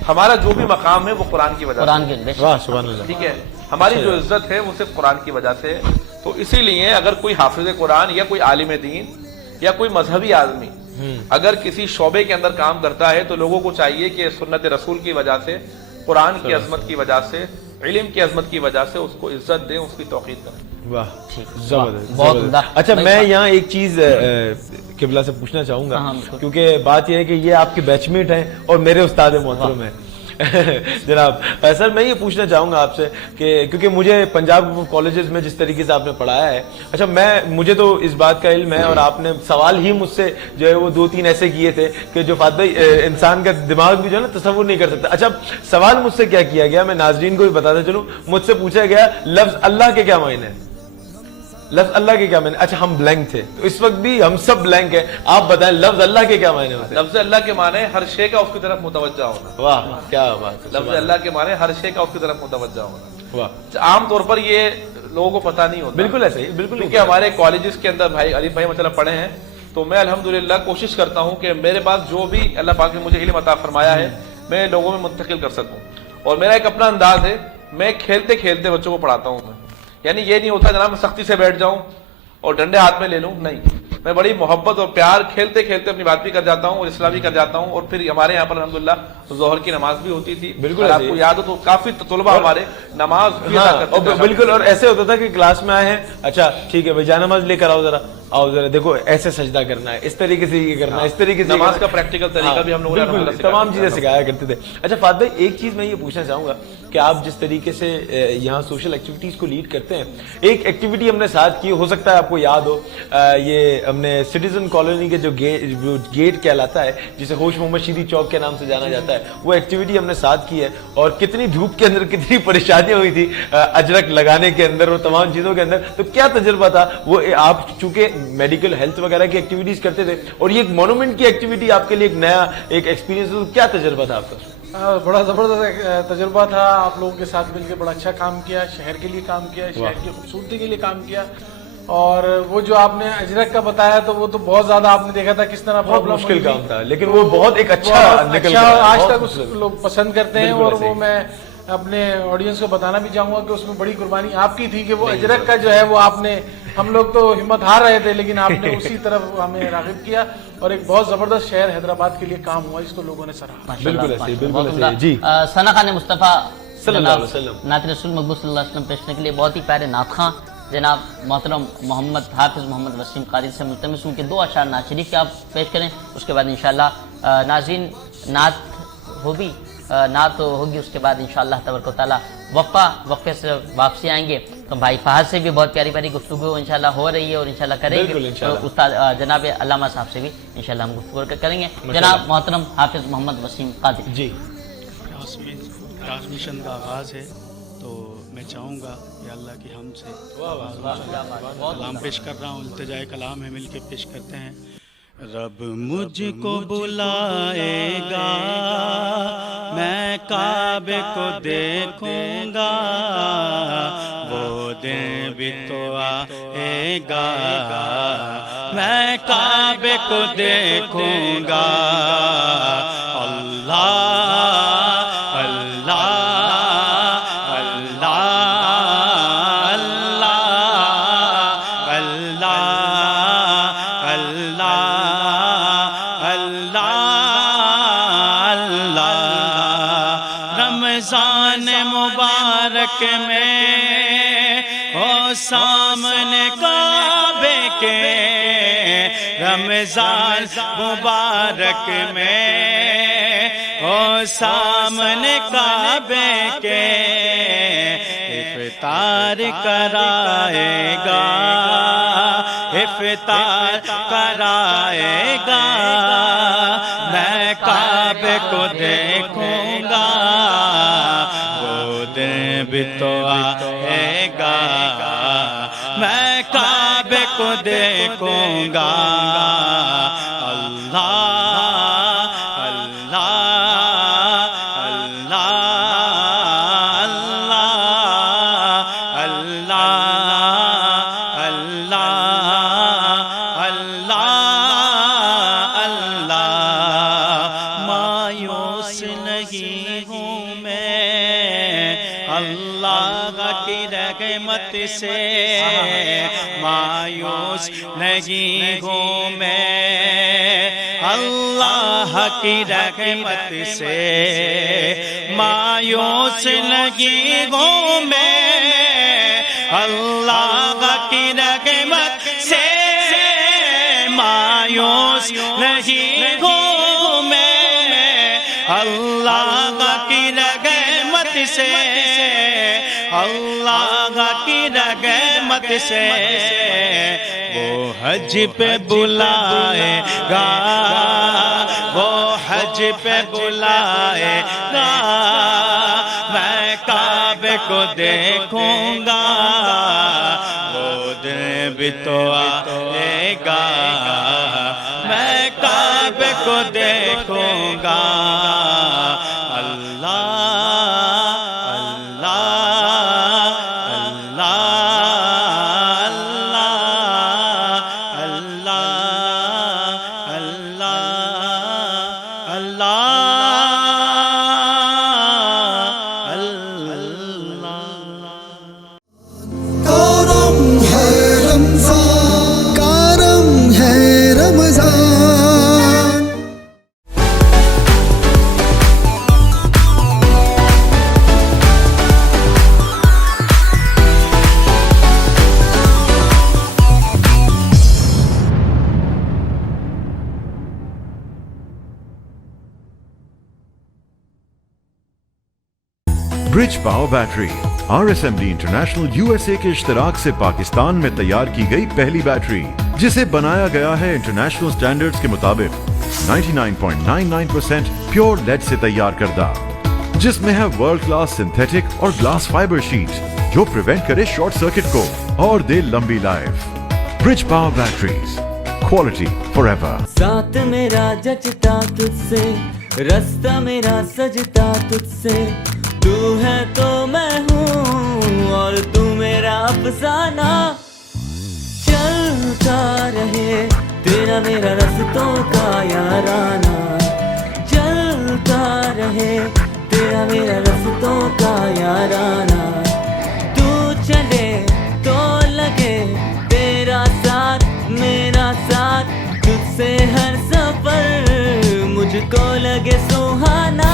ہمارا جو بھی مقام ہے وہ قرآن کی وجہ قرآن سے, کے واہ سبحان اللہ, ٹھیک ہے, ہماری جو عزت ہے وہ صرف قرآن کی وجہ سے ہے. تو اسی لیے اگر کوئی حافظ قرآن یا کوئی عالم دین یا کوئی مذہبی آدمی اگر کسی شعبے کے اندر کام کرتا ہے تو لوگوں کو چاہیے کہ سنت رسول کی وجہ سے, قرآن کی عظمت کی وجہ سے, علم کی عظمت کی وجہ سے اس کو عزت دیں, اس کی توقیر کریں. واہ زبردست. اچھا میں یہاں ایک چیز قبلہ سے پوچھنا چاہوں گا, کیونکہ بات یہ ہے کہ یہ آپ کے بیچ میٹ ہیں اور میرے استاد محترم ہیں جناب. سر میں یہ پوچھنا چاہوں گا آپ سے کہ کیونکہ مجھے پنجاب کالجز میں جس طریقے سے آپ نے پڑھایا ہے, اچھا مجھے تو اس بات کا علم ہے, اور آپ نے سوال ہی مجھ سے جو ہے وہ 2-3 ایسے کیے تھے کہ جو فات بھائی انسان کا دماغ بھی جو ہے نا تصور نہیں کر سکتا. اچھا سوال مجھ سے کیا کیا گیا, میں ناظرین کو بھی بتاتا چلوں, مجھ سے پوچھا گیا لفظ اللہ کے کیا معنی ہے, لفظ اللہ کے کیا معنی. اچھا ہم بلینک تھے, تو اس وقت بھی ہم سب بلینک ہیں, آپ بتائیں لفظ اللہ کے کیا معنی ہوتے ہیں. لفظ اللہ کے معنی ہر شے کا اس کی طرف متوجہ ہونا. واہ کیا بات. لفظ اللہ کے معنی ہر شے کا اس کی طرف متوجہ ہونا. واہ عام طور پر یہ لوگوں کو پتہ نہیں ہوتا. بالکل ایسے ہی, بالکل, کیونکہ ہمارے کالجز کے اندر بھائی علی بھائی مثلا پڑھے ہیں, تو میں الحمدللہ کوشش کرتا ہوں کہ میرے پاس جو بھی اللہ پاک نے مجھے علم عطا فرمایا ہے میں لوگوں میں منتقل کر سکوں. اور میرا ایک اپنا انداز ہے, میں کھیلتے کھیلتے بچوں کو پڑھاتا ہوں. میں یعنی یہ نہیں ہوتا جناب میں سختی سے بیٹھ جاؤں اور ڈنڈے ہاتھ میں لے لوں, نہیں, میں بڑی محبت اور پیار کھیلتے کھیلتے اپنی بات بھی کر جاتا ہوں اور اصلاح بھی کر جاتا ہوں. اور پھر ہمارے یہاں پر الحمدللہ ظہر کی نماز بھی ہوتی تھی, بالکل آپ کو یاد ہو تو کافی طلبہ ہمارے نماز بھی ادا کرتے تھے. بالکل, اور ایسے ہوتا تھا کہ کلاس میں آئے ہیں, اچھا ٹھیک ہے بھائی جا نماز لے کر آؤ ذرا, آؤ ذرا دیکھو ایسے سجدہ کرنا ہے, اس طریقے سے یہ کرنا ہے, اس طریقے سے نماز کا پریکٹیکل طریقہ بھی ہم لوگوں نے تمام چیزیں سکھایا کرتے تھے. اچھا فات بھائی ایک چیز میں یہ پوچھنا چاہوں گا کہ آپ جس طریقے سے یہاں سوشل ایکٹیویٹیز کو لیڈ کرتے ہیں, ایک ایکٹیویٹی ہم نے ساتھ کی, ہو سکتا ہے آپ کو یاد ہو, یہ ہم نے سٹیزن کالونی کے جو گیٹ کہلاتا ہے جسے ہوش محمد شیری چوک کے نام سے جانا جاتا ہے, وہ ایکٹیویٹی ہم نے ساتھ کی ہے, اور کتنی دھوپ کے اندر کتنی پریشانیاں ہوئی تھی اجرک لگانے کے اندر اور تمام چیزوں کے اندر, تو کیا تجربہ تھا وہ, آپ چونکہ میڈیکل ہیلتھ وغیرہ کی ایکٹیویٹیز کرتے تھے اور یہ ایک مونومنٹ کی ایکٹیویٹی آپ کے لیے ایک نیا ایک ایکسپیرینس, تو کیا تجربہ تھا آپ کا؟ بڑا زبردست تجربہ تھا, آپ لوگوں کے ساتھ مل کے بڑا اچھا کام کیا, شہر کے لیے کام کیا, شہر کی خوبصورتی کے لیے کام کیا. اور وہ جو آپ نے اجرک کا بتایا تو وہ تو بہت زیادہ آپ نے دیکھا تھا کس طرح بہت مشکل کام تھا, لیکن وہ بہت ایک اچھا آج تک اس لوگ پسند کرتے ہیں. اور وہ میں اپنے آڈینس کو بتانا بھی چاہوں گا کہ اس میں بڑی قربانی آپ کی تھی کہ وہ اجرک کا جو ہے وہ آپ نے, ہم لوگ تو ہمت ہار رہے تھے لیکن آپ نے اسی طرف ہمیں راغب کیا, اور ایک بہت زبردست شہر حیدرآباد کے لیے کام ہوا, اس کو لوگوں نے سراہا. بالکل ایسے, بالکل ایسے. جی ثنا خان مصطفیٰ صلی اللہ علیہ وسلم, نعت رسول مقبول صلی اللہ علیہ وسلم پیش کرنے کے لیے بہت ہی پیارے نعت خواں جناب محترم محمد حافظ محمد وسیم قاری سے ملتمس ہوں کہ 2 اشعار نعت شریف کے آپ پیش کریں, اس کے بعد انشاءاللہ ناظرین نعت ہوگی, اس کے بعد انشاءاللہ تبارک و تعالیٰ وقفے سے واپسی آئیں گے. تو بھائی فہد سے بھی بہت پیاری پیاری گفتگو انشاءاللہ ہو رہی ہے اور انشاءاللہ کریں گے, استاد جناب علامہ صاحب سے بھی انشاءاللہ ہم گفتگو کریں گے. جناب محترم حافظ محمد وسیم قاری. جی ٹرانسمیشن کا آغاز ہے تو میں چاہوں گا کہ اللہ کی حمد سے کلام پیش کر رہا ہوں, التجائے کلام ہے, مل کے پیش کرتے ہیں. رب مجھ کو بلائے گا, میں کعبے کو دیکھوں گا, وہ دن بھی تو آئے گا, میں کعبے کو دیکھوں گا. اللہ مبارک میں ہو سامنے کعبے کے, رمضان مبارک میں ہو سامنے کعبے کے, افطار کرائے گا افطار کرائے گا، میں کعبے کو دیکھوں گا، وہ دن بھی تو آئے گا، میں کعبے کو دیکھوں گا۔ اللہ اللہ اللہ اللہ اللہ اللہ اللہ، مایوس نہیں ہوں میں اللہ کی رحمت سے، مایوس نہیں ہوں میں اللہ کی رحمت سے، مایوس نہیں ہوں میں اللہ کی رحمت سے، مایوس نہیں ہوں میں اللہ کی رحمت سے، اللہ کی رحمت سے۔ وہ حج پہ بلائے گا، وہ حج پہ بلائے گا، میں کعبے کو دیکھوں گا، وہ دن بھی تو آئے گا، میں کعبے کو دیکھوں گا۔ اللہ برج power battery RSMD international USA کے اشتراک سے پاکستان میں تیار کی گئی پہلی بیٹری، جسے بنایا گیا ہے انٹرنیشنل سٹینڈرڈز کے مطابق 99.99% پیور لیڈ سے تیار کردہ، جس میں ہے ورلڈ کلاس سنتھیٹک اور گلاس فائبر شیٹ جو پریونٹ کرے شارٹ سرکٹ کو اور دے لمبی life. Bridge power batteries, quality for ever. ساتھ میرا جچتا تجھ سے، رستہ میرا سجتا تجھ سے، تو ہے تو میں ہوں اور تو میرا افسانہ، چلتا رہے تیرا میرا رستوں کا یارانہ، چلتا رہے تیرا میرا رستوں کا یارانہ، تو چلے تو لگے تیرا ساتھ میرا ساتھ، تجھ سے ہر سفر مجھ کو لگے سہانا،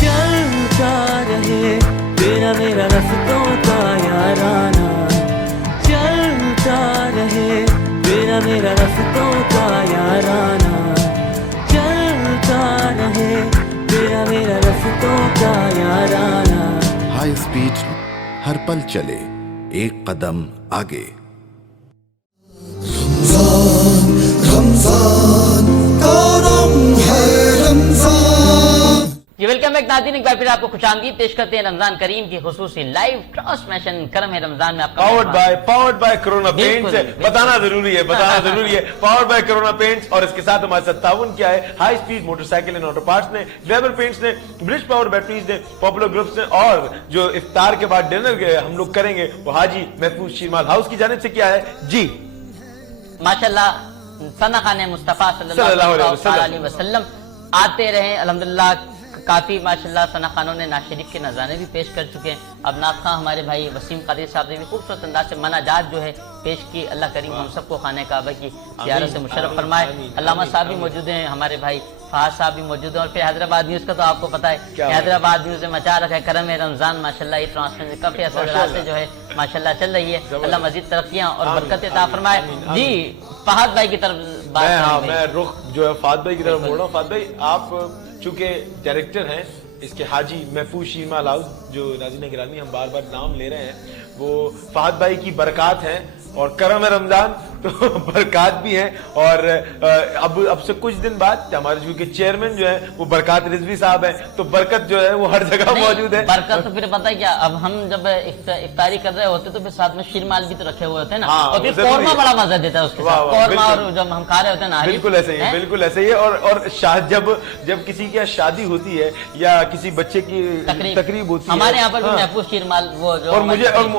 چلتا رہے تیرا میرا رستوں کا یارانہ، چلتا رہے تیرا میرا رستوں کا یارانہ، چلتا رہے تیرا میرا رستوں کا یارانہ۔ ہائی اسپیڈ ہر پل چلے ایک قدم آگے۔ رمضان کرم ہے رمضان۔ جی ویلکم بیک ناظرین، ایک بار پھر آپ کو خوش آمدید پیش کرتے ہیں رمضان کریم کی خصوصی لائیو ٹرانسمیشن کرم ہے رمضان میں آپ کا پاورڈ بائی کرونا پینٹس، بتانا ضروری ہے پاورڈ بائی کرونا پینٹس، اور اس کے ساتھ ہمارے ساتھ تعاون کیا ہے high speed motor cycle and auto parts نے، ڈرائیور پینٹس نے، برج پاور بیٹریز نے، پاپولر گروپس نے، اور جو افطار کے بعد ڈنر ہم لوگ کریں گے وہ حاجی محفوظ شیرمال ہاؤس کی جانب سے کیا ہے جی ماشاءاللہ ثنا خان مصطفیٰ صلی اللہ علیہ وسلم آتے رہیں۔ الحمدللہ کافی ماشاءاللہ ثنا خانوں نے نعت شریف کے نذرانے بھی پیش کر چکے ہیں۔ اب نعت خواں ہمارے بھائی وسیم قادری صاحب نے بھی خوبصورت انداز سے مناجات جو ہے پیش کی۔ اللہ کریم ہم سب کو خانہ کعبہ کی زیارت سے مشرف فرمائے۔ علامہ صاحب بھی موجود ہیں، ہمارے بھائی فہد صاحب بھی موجود ہیں، اور پھر حیدرآباد نیوز کا تو آپ کو پتہ ہے حیدرآباد نیوز نے مچا رکھا ہے کرم رمضان ماشاءاللہ۔ یہ ٹرانسمیشن کافی اثرات سے جو ہے ماشاءاللہ چل رہی ہے۔ اللہ مزید ترقیاں اور برکت عطا فرمائے۔ جی فہد بھائی کی طرف بات میں رخ جو ہے فہد بھائی کی طرف موڑ رہا ہوں۔ فہد بھائی آپ چونکہ ڈائریکٹر ہیں اس کے حاجی محفوظ شیرمال ہاؤس، جو ناظرین گرامی ہم بار بار نام لے رہے ہیں، وہ فہد بھائی کی برکات ہیں اور کرم ہے رمضان تو برکات بھی ہیں. اور اب سے کچھ دن بعد ہمارے چونکہ چیئرمین جو ہے وہ برکات رضوی صاحب ہیں, تو برکت جو ہے وہ ہر جگہ موجود ہے. برکت تو پھر پتہ ہے کیا, اب ہم جب افطاری کر رہے ہوتے تو پھر ساتھ میں شیرمال بھی تو رکھے ہوئے ہوتے ہیں نا, اور پھر قورمہ بڑا مزہ دیتا ہے اس کے ساتھ, قورمہ اور جب ہم کھا رہے ہوتے ہیں نا. بالکل ایسے ہی, بالکل ایسے ہی. اور جب کسی کی شادی ہوتی ہے یا کسی بچے کی تقریب ہوتی ہے, ہمارے یہاں پر بھی محفوظ شیرمال وہ جو, اور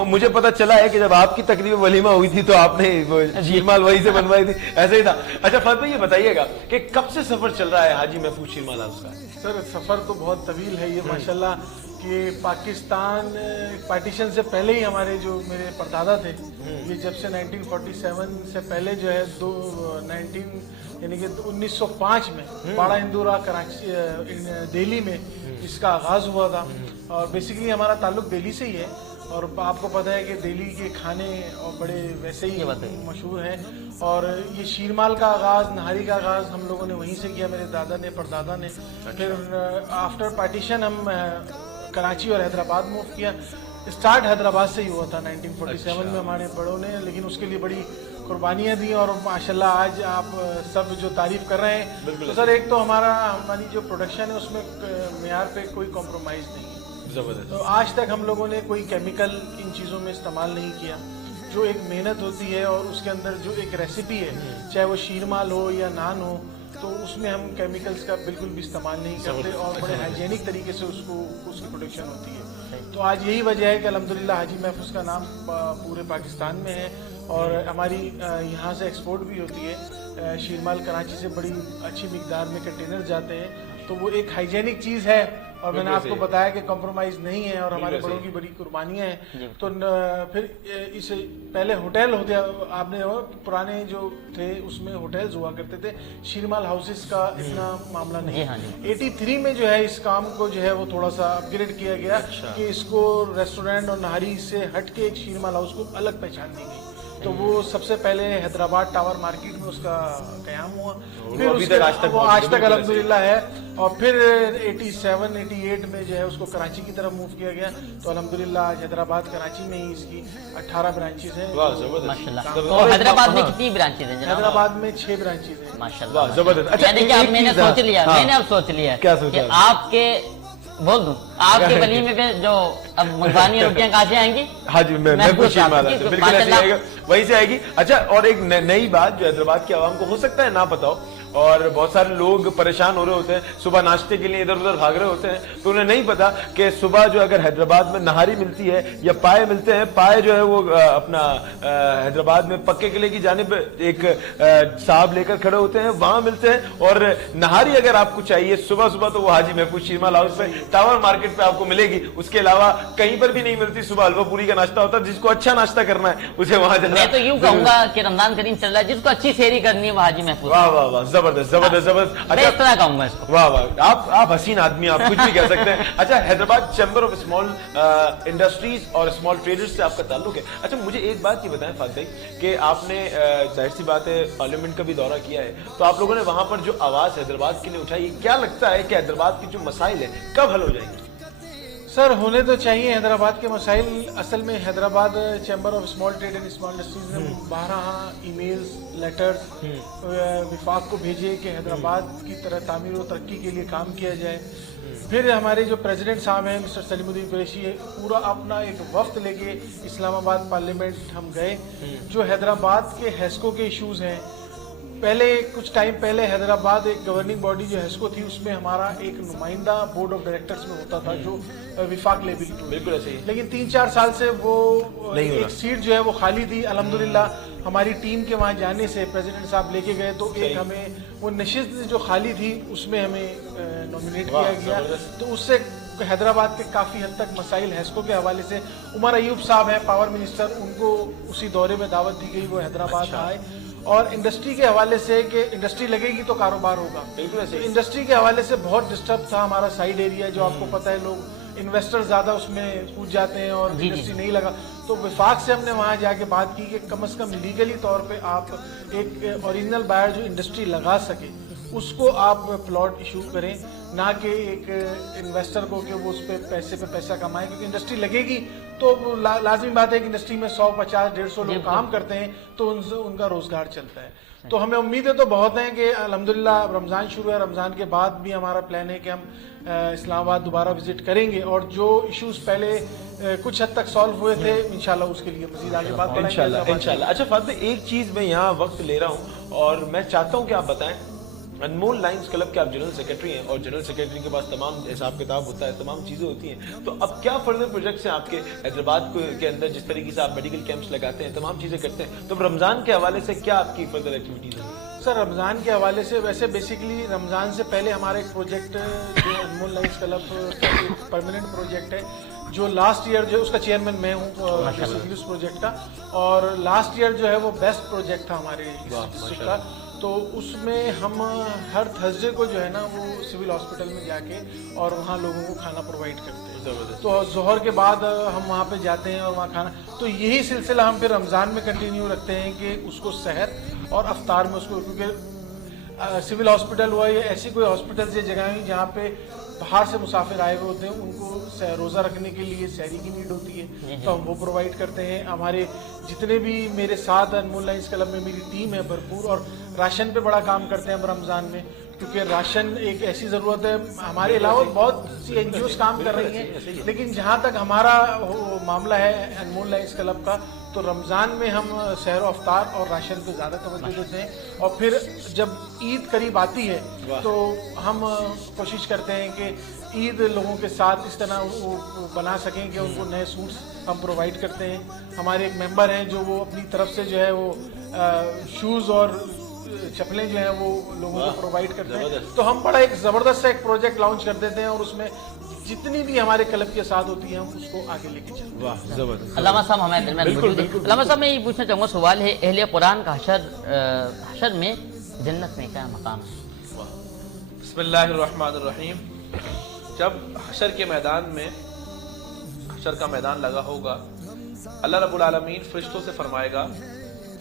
مجھے پتا چلا ہے کہ جب آپ کی تقریب ولیمہ ہوئی تھی تو آپ نے شیرمال وہی سے بنوائی تھی, ایسے ہی تھا. اچھا فہد بھائی یہ بتائیے گا کہ کب سے سفر چل رہا ہے حاجی محفوظ شیرمال ہاؤس کا؟ سر سفر تو بہت طویل ہے یہ ماشاءاللہ, کہ پاکستان پارٹیشن سے پہلے ہی ہمارے جو میرے پردادا تھے, یہ جب سے 1947 سے پہلے جو ہے 1905 میں باڑا ہندورا کراچی دہلی میں اس کا آغاز ہوا تھا. اور بیسیکلی ہمارا تعلق دہلی سے ہی ہے, اور آپ کو پتہ ہے کہ دہلی کے کھانے اور بڑے ویسے ہی مشہور ہیں. اور یہ شیرمال کا آغاز, نہاری کا آغاز ہم لوگوں نے وہیں سے کیا, میرے دادا نے, پردادا نے. پھر آفٹر پارٹیشن ہم کراچی اور حیدرآباد موو کیا. اسٹارٹ حیدرآباد سے ہی ہوا تھا 1947 میں ہمارے بڑوں نے, لیکن اس کے لیے بڑی قربانیاں دی. اور ماشاءاللہ آج آپ سب جو تعریف کر رہے ہیں, تو سر ایک تو ہماری جو پروڈکشن ہے اس میں معیار پہ کوئی کمپرومائز نہیں ہے. تو آج تک ہم لوگوں نے کوئی کیمیکل ان چیزوں میں استعمال نہیں کیا. جو ایک محنت ہوتی ہے اور اس کے اندر جو ایک ریسیپی ہے, چاہے وہ شیرمال ہو یا نان ہو, تو اس میں ہم کیمیکلز کا بالکل بھی استعمال نہیں کرتے, اور بڑے ہائیجینک طریقے سے اس کی پروڈکشن ہوتی ہے. تو آج یہی وجہ ہے کہ الحمدللہ حاجی محفوظ کا نام پورے پاکستان میں ہے, اور ہماری یہاں سے ایکسپورٹ بھی ہوتی ہے. شیرمال کراچی سے بڑی اچھی مقدار میں کنٹینر جاتے ہیں, تو وہ ایک ہائیجینک چیز ہے. اور میں نے آپ کو بتایا کہ کمپرومائز نہیں ہے, اور ہمارے بڑوں کی بڑی قربانیاں ہیں. تو پھر اس پہلے ہوٹل ہوتے, آپ نے پرانے جو تھے اس میں ہوٹلز ہوا کرتے تھے, شیرمال ہاؤسز کا اتنا معاملہ نہیں. 83 میں جو ہے اس کام کو جو ہے وہ تھوڑا سا اپ گریڈ کیا گیا, کہ اس کو ریسٹورینٹ اور نہاری سے ہٹ کے ایک شیرمال ہاؤس کو الگ پہچان دی گئی. تو وہ سب سے پہلے حیدرآباد ٹاور مارکیٹ میں اس کا قیام ہوا, پھر آج تک الحمدللہ ہے. اور پھر 87-88 میں جو ہے اس کو کراچی کی طرف موو کیا گیا. تو الحمدللہ آج حیدرآباد کراچی میں ہی اس کی 18 برانچز ہیں. تو حیدرآباد میں کتنی برانچز ہیں؟ حیدرآباد میں 6 برانچز ہیں. ماشاءاللہ زبردست. میں نے سوچ لیا کہ آپ کے بول دوں آپ کے ولیمے پہ جو اب منگوانی روٹیاں کہاں سے آئیں گی؟ ہاں جی محفوظ شیرمال بالکل ایسے آئے گا, وہیں سے آئے گی. اچھا اور ایک نئی بات جو حیدرآباد کی عوام کو ہو سکتا ہے نہ پتا ہو, اور بہت سارے لوگ پریشان ہو رہے ہوتے ہیں, صبح ناشتے کے لیے ادھر ادھر بھاگ رہے ہوتے ہیں, تو انہیں نہیں پتا کہ صبح جو اگر حیدرآباد میں نہاری ملتی ہے یا پائے ملتے ہیں, پائے جو ہے وہ اپنا حیدرآباد میں پکے قلعے کی جانب ایک صاحب لے کر کھڑے ہوتے ہیں, وہاں ملتے ہیں. اور نہاری اگر آپ کو چاہیے صبح صبح تو وہ حاجی محفوظ شیرمال ہاؤس پہ ٹاور مارکیٹ پہ آپ کو ملے گی. اس کے علاوہ کہیں پر بھی نہیں ملتی. صبح حلوہ پوری کا ناشتہ ہوتا ہے, جس کو اچھا ناشتہ کرنا ہے اسے وہاں جانا. میں تو یوں کہوں گا کہ رمضان کریم چل رہا ہے, جس کو اچھی سحری کرنی ہے وہ حاجی محفوظ. واہ واہ واہ, زبردست زبردست زبردست. میں اس طرح کہوں گا اس کو. واہ واہ, آپ حسین آدمی, آپ کچھ بھی کہہ سکتے ہیں. اچھا Hyderabad chamber of small industries اور اسمال ٹریڈرز سے آپ کا تعلق ہے. اچھا مجھے ایک بات یہ بتائیں فہد بھائی, کہ آپ نے ظاہر سی بات ہے پارلیمنٹ کا بھی دورہ کیا ہے, تو آپ لوگوں نے وہاں پر جو آواز حیدرآباد کے لیے اٹھائی, کیا لگتا ہے کہ حیدرآباد کی جو مسائل ہیں کب حل ہو جائیں گے؟ سر ہونے تو چاہیے حیدرآباد کے مسائل. اصل میں Hyderabad chamber of small trade and small industries نے 12 ای میلز لیٹرز وفاق کو بھیجے کہ حیدرآباد کی طرح تعمیر و ترقی کے لیے کام کیا جائے. پھر ہمارے جو پریزیڈنٹ صاحب ہیں مسٹر سلیم الدین قریشی, پورا اپنا ایک وفد لے کے اسلام آباد پارلیمنٹ ہم گئے. جو حیدرآباد کے ہیسکو کے ایشوز ہیں, پہلے کچھ ٹائم پہلے حیدرآباد ایک گورننگ باڈی جو ہیسکو تھی, اس میں ہمارا ایک نمائندہ بورڈ آف ڈائریکٹرز میں ہوتا تھا جو وفاق لیول کی, بالکل ایسے ہی. لیکن 3-4 سال سے وہ ایک سیٹ جو ہے وہ خالی تھی. الحمدللہ ہماری ٹیم کے وہاں جانے سے پریزیڈنٹ صاحب لے کے گئے, تو ایک ہمیں وہ نشست جو خالی تھی اس میں ہمیں نامینیٹ کیا گیا. تو اس سے حیدرآباد کے کافی حد تک مسائل ہیسکو کے حوالے سے, عمر ایوب صاحب ہیں پاور منسٹر, ان کو اسی دورے میں دعوت دی گئی, وہ حیدرآباد آئے. اور انڈسٹری کے حوالے سے کہ انڈسٹری لگے گی تو کاروبار ہوگا, بالکل ایسے. انڈسٹری کے حوالے سے بہت ڈسٹرب تھا ہمارا سائڈ ایریا, جو آپ کو پتہ ہے لوگ انویسٹر زیادہ اس میں کود جاتے ہیں اور انڈسٹری نہیں لگا. تو وفاق سے ہم نے وہاں جا کے بات کی کہ کم از کم لیگلی طور پہ آپ ایک اوریجنل بائر جو انڈسٹری لگا سکے اس کو آپ پلاٹ ایشو کریں, ना कि एक इन्वेस्टर को कि वो उस पे पैसा कमाए, क्योंकि इंडस्ट्री लगेगी तो लाजमी बात है कि इंडस्ट्री में 100, 50, 150 लोग काम करते हैं तो उनसे उनका रोजगार चलता है। तो हमें उम्मीदें तो बहुत हैं कि अल्हम्दुलिल्लाह रमज़ान शुरू है, रमज़ान के बाद भी हमारा प्लान है कि हम इस्लामाबाद दोबारा विजिट करेंगे और जो इश्यूज पहले कुछ हद तक सॉल्व हुए थे इंशाल्लाह उसके लिए मज़ीद आगे बात करेंगे इंशाल्लाह। अच्छा फातिमा, एक चीज मैं यहाँ वक्त ले रहा हूँ और मैं चाहता हूँ कि आप बताएं, अनमोल लाइंस क्लब के आप जनरल सेक्रेटरी हैं और जनरल सेक्रेटरी के पास तमाम हिसाब किताब होता है, तमाम चीज़ें होती हैं, तो अब क्या फर्दर प्रोजेक्ट्स हैं आपके हैदराबाद के अंदर? जिस तरीके से आप मेडिकल कैंप्स लगाते हैं, तमाम चीज़ें करते हैं, तो रमज़ान के हवाले से क्या आपकी फर्दर एक्टिविटीज़ हैं? सर रमज़ान के हवाले से वैसे बेसिकली रमज़ान से पहले हमारा एक प्रोजेक्ट जो अनमोल लाइंस क्लब परमानेंट प्रोजेक्ट है जो लास्ट ईयर जो उसका चेयरमैन मैं हूँ बेसिकली उस प्रोजेक्ट का, और लास्ट ईयर जो है वो बेस्ट प्रोजेक्ट था हमारे डिस्ट्रिक्ट का। तो उसमें हम हर थर्सडे को जो है ना वो सिविल हॉस्पिटल में जाके और वहाँ लोगों को खाना प्रोवाइड करते हैं। तो जोहर के बाद हम वहाँ पे जाते हैं और वहाँ खाना, तो यही सिलसिला हम फिर रमज़ान में कंटिन्यू रखते हैं कि उसको सहर और अफ्तार में उसको, क्योंकि सिविल हॉस्पिटल हुआ या ऐसी कोई हॉस्पिटल या जगह हुई जहाँ पे बाहर से मुसाफिर आए हुए होते हैं, उनको रोज़ा रखने के लिए सहरी की नीड होती है, तो हम वो प्रोवाइड करते हैं। हमारे जितने भी मेरे साथ अनमोल लाइंस क्लब में मेरी टीम है भरपूर, और राशन पे बड़ा काम करते हैं हम रमज़ान में, क्योंकि राशन एक ऐसी ज़रूरत है। हमारे अलावा बहुत सी NGOs काम कर रही हैं, लेकिन जहाँ तक हमारा मामला है अनमोल लाइंस क्लब का, तो रमज़ान में हम सहर अफ्तार और राशन पे ज़्यादा तवज्जो देते हैं। और फिर जब ईद करीब आती है तो हम कोशिश करते हैं कि ईद लोगों के साथ इस तरह वो बना सकें कि उनको नए सूट्स हम प्रोवाइड करते हैं। हमारे एक मेंबर हैं जो वो अपनी तरफ से जो है वो शूज़ और चप्पलें जो हैं वो लोगों को प्रोवाइड करते हैं। तो हम बड़ा एक ज़बरदस्त एक प्रोजेक्ट लॉन्च कर देते हैं और उसमें जितनी भी हमारे क्लब के साथ होती है हम उसको आगे लेके चलते हैं। वाह जबरदस्त। अल्लामा साहब हमारे दरमियान मौजूद हैं। अल्लामा साहब मैं ये पूछना चाहूँगा, सवाल है अहले कुरान का हशर में जन्नत में क्या मकाम है? बिस्मिल्लाहिर्रहमानिर्रहीम। जब हशर के मैदान में, हशर का मैदान लगा होगा, अल्लाह रब्बुल आलमीन फरिश्तों से फरमाएगा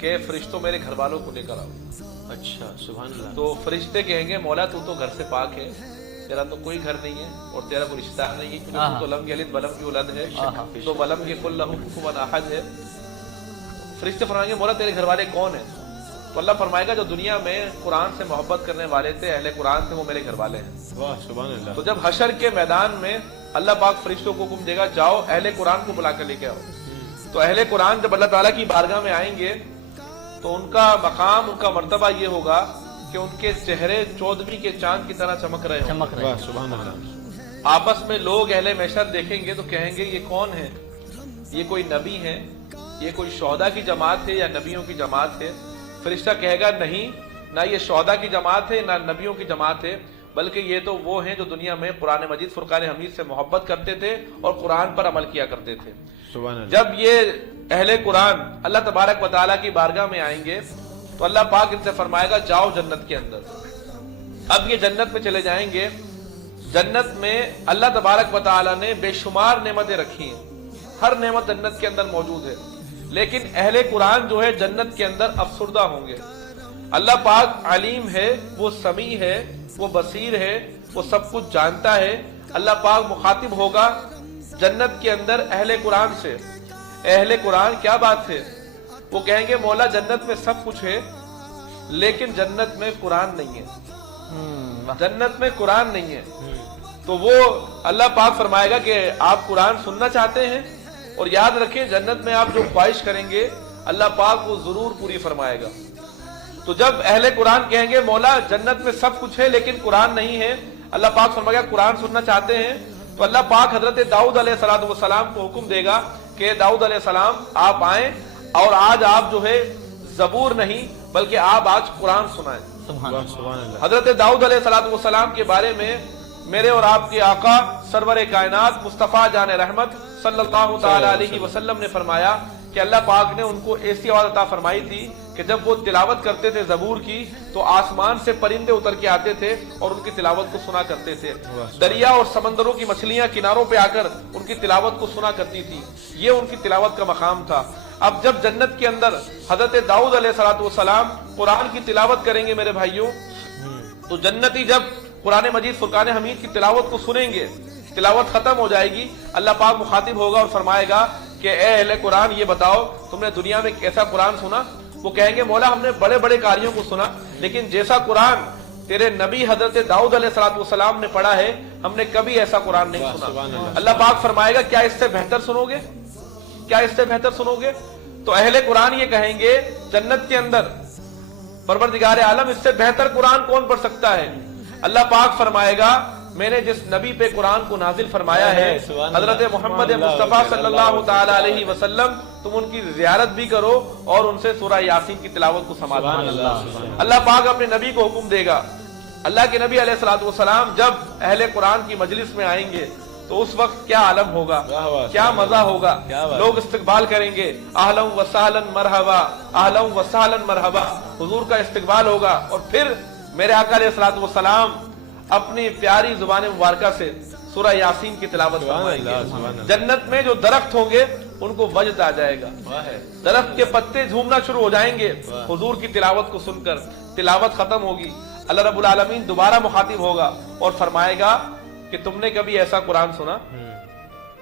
कि फरिश्तों मेरे घर वालों को लेकर आओ। अच्छा सुभान अल्लाह। तो फरिश्ते कहेंगे मौला तू तो घर से पाक है, तेरा तो कोई घर नहीं है और तेरा कोई रिश्तेदार नहीं है, क्योंकि तू तो लम यलिद वलम यूलद है, तो वलम यकुल लहू कुफुवन अहद है। फरिश्ते फरमाएंगे मौला तेरे घर वाले कौन है? तो अल्लाह फरमाएगा जो दुनिया में कुरान से मोहब्बत करने वाले थे, अहले कुरान थे, वो मेरे घर वाले हैं। वाह सुभान अल्लाह। तो जब हशर के मैदान में अल्लाह पाक फरिश्तों को हुक्म देगा जाओ अहले कुरान को बुला कर लेके आओ, तो अहले कुरान जब अल्लाह ताला की बारगाह में आएंगे तो उनका मकाम, उनका मर्तबा ये होगा कि उनके चेहरे 14वीं के चांद की तरह चमक रहे हैं। वाह सुभान अल्लाह। आपस में लोग अहले महशर देखेंगे तो कहेंगे ये कौन है? ये कोई नबी है, ये कोई शौदा की जमात है या नबियों की जमात है? फरिश्ता कहेगा नहीं, ना ये शौदा की जमात है ना नबियों की जमात है, बल्कि ये तो वो हैं जो दुनिया में कुरान मजीद फुरकान हमीद से मोहब्बत करते थे और कुरान पर अमल किया करते थे। जब ये अहले कुरान अल्लाह तबारक व तआला की बारगाह में आएंगे तो अल्लाह पाक इनसे फरमाएगा जाओ जन्नत के अंदर। अब ये जन्नत में चले जाएंगे। जन्नत में अल्लाह तबारक व तआला ने बेशुमार नेमतें रखी हैं, हर नेमत जन्नत के अंदर मौजूद है, लेकिन अहले कुरान जो है जन्नत के अंदर अफसुर्दा होंगे। अल्लाह पाक अलीम है, वो समी है, वो बसीर है, वो सब कुछ जानता है। अल्लाह पाक मुखातिब होगा जन्नत के अंदर अहले कुरान से, अहले कुरान क्या बात है? वो कहेंगे मौला जन्नत में सब कुछ है लेकिन जन्नत में कुरान नहीं है, जन्नत में कुरान नहीं है। तो वो अल्लाह पाक फरमाएगा कि आप कुरान सुनना चाहते हैं, और याद रखें जन्नत में आप जो ख्वाहिश करेंगे अल्लाह पाक वो जरूर पूरी फरमाएगा। तो जब अहले कुरान कहेंगे मौला जन्नत में सब कुछ है लेकिन कुरान नहीं है, अल्लाह पाक फरमाएगा कुरान सुनना चाहते हैं? तो अल्लाह पाक हजरत दाऊद अलैहिस्सलाम को हुक्म देगा कि दाऊद अलैहिस्सलाम आप आए और आज आप जो है जबूर नहीं बल्कि आप आज कुरान सुनाएं। हजरत दाऊद अलैहिस्सलाम के बारे में मेरे और आपके आका सरवर कायनात मुस्तफा जान रहमत सल्लल्लाहु ताला अलैहि वसल्लम ने फरमाया कि अल्लाह पाक ने उनको ऐसी आवाज़ अता फरमाई थी कि जब वो तिलावत करते थे जबूर की तो आसमान से परिंदे उतर के आते थे और उनकी तिलावत को सुना करते थे। दरिया और समंदरों की मछलियां किनारों पे आकर उनकी तिलावत को सुना करती थी। ये उनकी तिलावत का मकाम था। अब जब जन्नत के अंदर हजरत दाऊद अलैहिस्सलाम कुरान की तिलावत करेंगे मेरे भाइयों, तो जन्नती जब कुरान मजीद फुरकान हमीद की तिलावत को सुनेंगे, तिलावत खत्म हो जाएगी, अल्लाह पाक मुखातिब होगा और फरमाएगा कि ए अहले कुरान ये बताओ तुमने दुनिया में कैसा कुरान सुना। वो कहेंगे मौला हमने बड़े बड़े कार्यों को सुना, लेकिन जैसा कुरान तेरे नबी हजरत दाऊद अलैहिस्सलाम ने पढ़ा है हमने कभी ऐसा कुरान नहीं सुना। अल्लाह पाक फरमाएगा क्या इससे बेहतर सुनोगे, क्या इससे बेहतर सुनोगे? तो अहले कुरान ये कहेंगे जन्नत के अंदर परवरदिगार आलम इससे बेहतर कुरान कौन पढ़ सकता है? अल्लाह पाक फरमाएगा मैंने जिस नबी पे कुरान को नाजिल फरमाया है हजरत मोहम्मद मुस्तफा सल्लल्लाहु ताला अलैहि वसल्लम, तुम उनकी जियारत भी करो और उनसे सूरह यासीन की तिलावत को समाप्त। अल्लाह पाक अपने नबी को हुक्म देगा। अल्लाह के नबी अलैहिस्सलातु वस्सलाम जब अहले कुरान की मजलिस में आएंगे तो उस वक्त क्या आलम होगा, क्या मजा होगा। लोग इस्तकबाल करेंगे, आहलन व सहलन मरहबा, आहलन व सहलन मरहबा, हुजूर का इस्तकबाल होगा। और फिर मेरे आका अलैहिस्सलातु वस्सलाम अपनी प्यारी जुबान मुबारका से सूरह यासीन की तिलावत फरमाएंगे। जन्नत में जो दरख्त होंगे उनको वजद आ जाएगा, दरख्त के पत्ते झूमना शुरू हो जाएंगे हुजूर की तिलावत को सुनकर। तिलावत खत्म होगी, अल्लाह रब्बुल आलमीन दोबारा मुखातिब होगा और फरमाएगा कि तुमने कभी ऐसा कुरान सुना?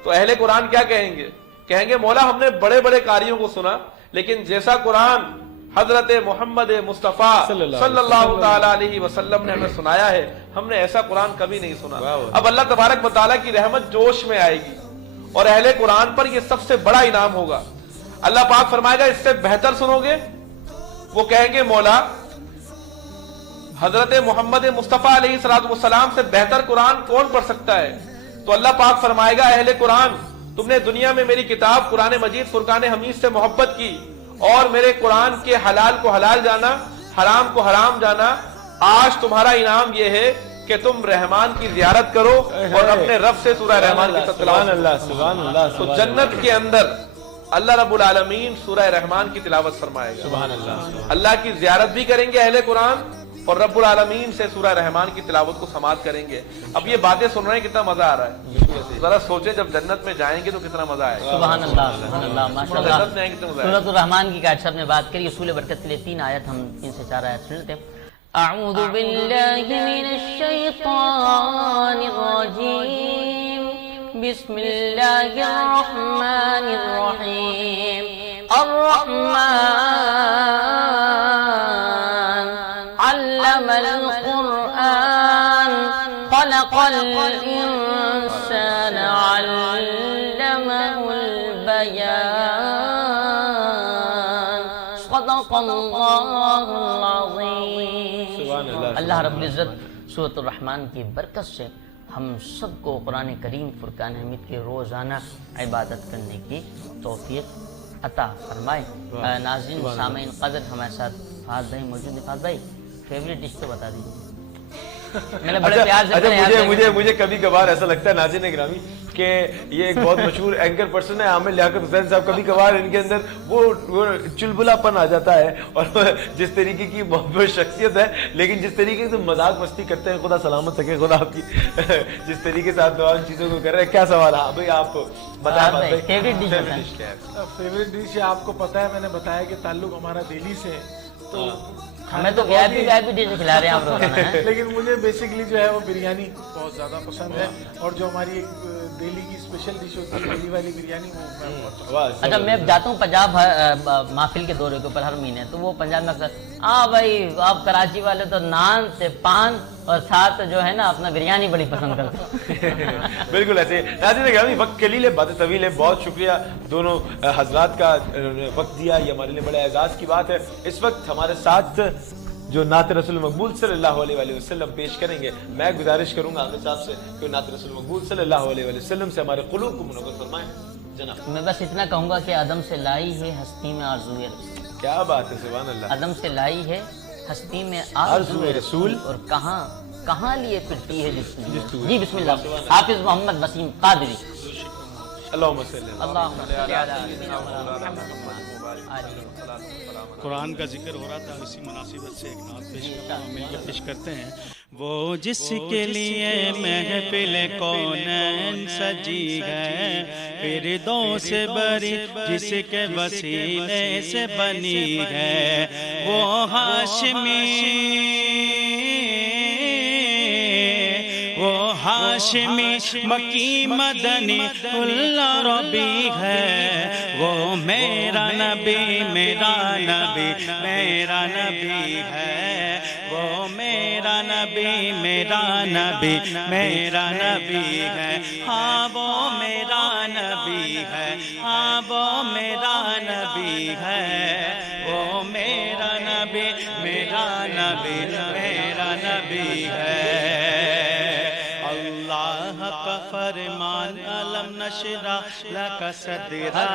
तो अहले कुरान क्या कहेंगे? कहेंगे मौला हमने बड़े बड़े कार्यों को सुना, लेकिन जैसा कुरान हजरत मोहम्मद मुस्तफा सल्लल्लाहु ताला अलैहि वसल्लम ने हमें सुनाया है हमने ऐसा कुरान कभी नहीं सुना। अब अल्लाह तबारक व तआला की रहमत जोश में आएगी और अहले कुरान पर यह सबसे बड़ा इनाम होगा। अल्लाह पाक फरमाएगा इससे बेहतर सुनोगे? वो कहेंगे मौला हजरत मोहम्मद मुस्तफा अलैहिस्सलाम से बेहतर कुरान कौन पढ़ सकता है? तो अल्लाह पाक फरमाएगा अहले कुरान तुमने दुनिया में मेरी किताब कुरान मजीद फुरकान हमीद से मोहब्बत की और मेरे कुरान के हलाल को हलाल जाना, हराम को हराम जाना। आज तुम्हारा इनाम यह है कि तुम रहमान की जियारत करो और अपने रब से सूरह रहमान की तिलावत। तो जन्नत के अंदर अल्लाह रब्बुल आलमीन सूरह रहमान की तिलावत फरमाएगा। अल्लाह की जियारत भी करेंगे अहले कुरान और रब्बुल आलमीन से सूरह रहमान की तिलावत को समाप्त करेंगे। अब ये बातें सुन रहे हैं कितना मजा आ रहा है, जरा सोचे जब जन्नत में जाएंगे तो कितना मजा आएगा। सुभान अल्लाह माशाअल्लाह। जन्नत में आएंगे कितना मजा आएगा। सूरह रहमान की कायद साहब ने बात करी, उसूल बरकत के लिए 3 आयत हम 3 से 4 आयत सुनते हैं। अऊज़ु बिल्लाहि मिनश शैतानिर रजीम, बिस्मिल्लाहिर रहमानिर रहीम। القرآن خلق الإنسان علمه البيان صدق الله العظيم। अल्लाह रब्बुल इज़्ज़त सूरत रहमान की बरकत से हम सबको कुरान करीम फुरकान हमीद के रोज़ाना इबादत करने की तौफीक अता फरमाए। नाज़रीन सामीन क़दर हमारे साथ फाद भाई मौजूद है। फाद भाई फेवरेट डिश तो बता दीजिए। मैंने बड़े प्यार से मुझे कभी कभार ऐसा लगता है नाज़रीन ग्रामी कि ये एक बहुत मशहूर एंकर पर्सन है आमिर लियाकत हुसैन साहब, कभी कभार इनके अंदर वो चुलबुलापन आ जाता है और जिस तरीके की बहुत शख्सियत है, लेकिन जिस तरीके से मजाक मस्ती करते हैं, खुदा सलामत रखे खुदा आपकी, जिस तरीके से आप तमाम चीजों को कर रहे हैं। क्या सवाल है भाई, आप बताएं फेवरेट डिश क्या है? फेवरेट डिश आपको पता है, मैंने बताया कि ताल्लुक हमारा दिल्ली से है, तो हमें तो वीआईपी डिश खिला रहे हैं आप लोग। लेकिन मुझे बेसिकली जो है वो बिरयानी बहुत ज़्यादा पसंद है, और जो हमारी एक दिल्ली की स्पेशल डिश होती है दिल्ली वाली बिरयानी, वो मैं बहुत पसंद। अच्छा, मैं जाता हूँ पंजाब महफिल के दौरे के ऊपर हर महीने, तो वो पंजाब में अक्सर भाई आप कराची वाले तो नान से पान और साथ जो है ना अपना बिरयानी बड़ी पसंद करते हैं। बिल्कुल ऐसे। नाज़रीन वक्त के लिए बातें तवील है, बहुत शुक्रिया दोनों हजरात का वक्त दिया, ये हमारे लिए बड़े एजाज की बात है। इस वक्त हमारे साथ जो नात रसूल मकबूल सल्लल्लाहु अलैहि वसल्लम पेश करेंगे, मैं गुजारिश करूंगा आमिर साहब से कि नात रसूल मकबूल सल्लल्लाहु अलैहि वसल्लम से हमारे क़ुलूब को मुनव्वर फरमाएं। जनाब मैं बस इतना कहूंगा कि अदम से लाई है हस्ती में आरज़ूए रसूल। क्या बात है, सुभान अल्लाह। अदम से लाई है हस्ती में आरज़ूए रसूल, और कहाँ लिए फिरती है जिस्तु। जी बिस्मिल्लाह। हाफिज मोहम्मद वसीम कादरी। कुरान का जिक्र हो रहा था, इसी मुनासिबत से एक नात मिलकर पेश करते हैं। वो जिसके लिए महफिल कौनैन सजी है, फिरदौस से बरी जिसके वसीले से बनी है, वो हाशमी ہاشمی مکی مدنی اللہ ربی ہے، وہ میرا نبی میرا نبی میرا نبی ہے، وہ میرا نبی میرا نبی میرا نبی ہے، ہاں وہ میرا نبی ہے، ہاں وہ میرا نبی ہے، وہ میرا نبی میرا نبی میرا نبی ہے۔ اللہ کا فرمان علم نشرح لک صدرا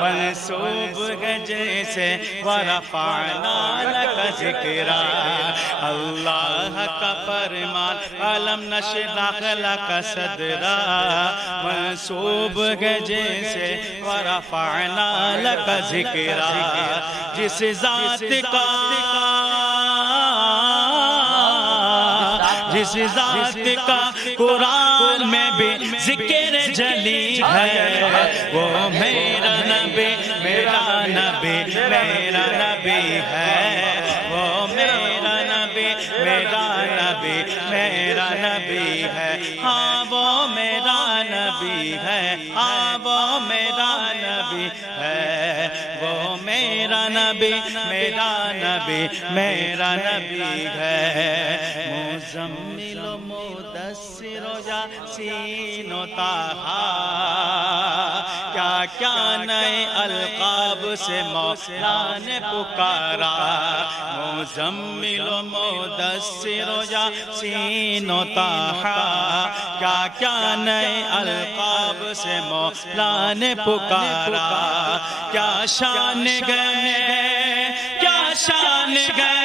منسوب ہے جیسے ورفعنا لک ذکرا، اللہ کا فرمان علم نشرح لک صدرا منسوب ہے جیسے ورفعنا لک ذکرا، جس ذات کا جس ذات کا قرآن میں بھی ذکر جلی ہے، وہ میرا نبی میرا نبی میرا نبی ہے، وہ میرا نبی میرا نبی میرا نبی ہے، ہاں وہ میرا نبی ہے، ہاں وہ میرا نبی ہے، وہ میرا نبی میرا نبی میرا نبی ہے۔ مزمل و مدثر و یاسین و طٰہٰ، کیا کیا نئے القاب سے مولا نے پکارا، مزمل و مدثر و یاسین و طٰہٰ، کیا کیا نئے القاب سے مولا نے پکارا، کیا شان گئے کیا شان گئے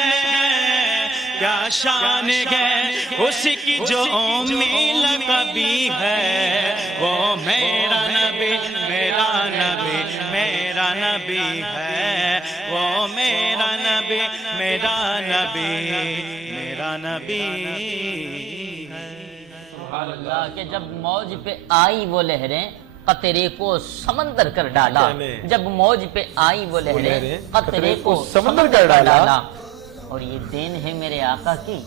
کیا شان ہے اس کی جو امیل کبھی ہے، وہ میرا نبی میرا نبی میرا نبی ہے، وہ میرا نبی میرا نبی میرا نبی ہے۔ سبحان اللہ، کہ جب موج پہ آئی وہ لہریں قطرے کو سمندر کر ڈالا، جب موج پہ آئی وہ لہریں قطرے کو سمندر کر ڈالا، اور یہ دین ہے میرے آقا کی،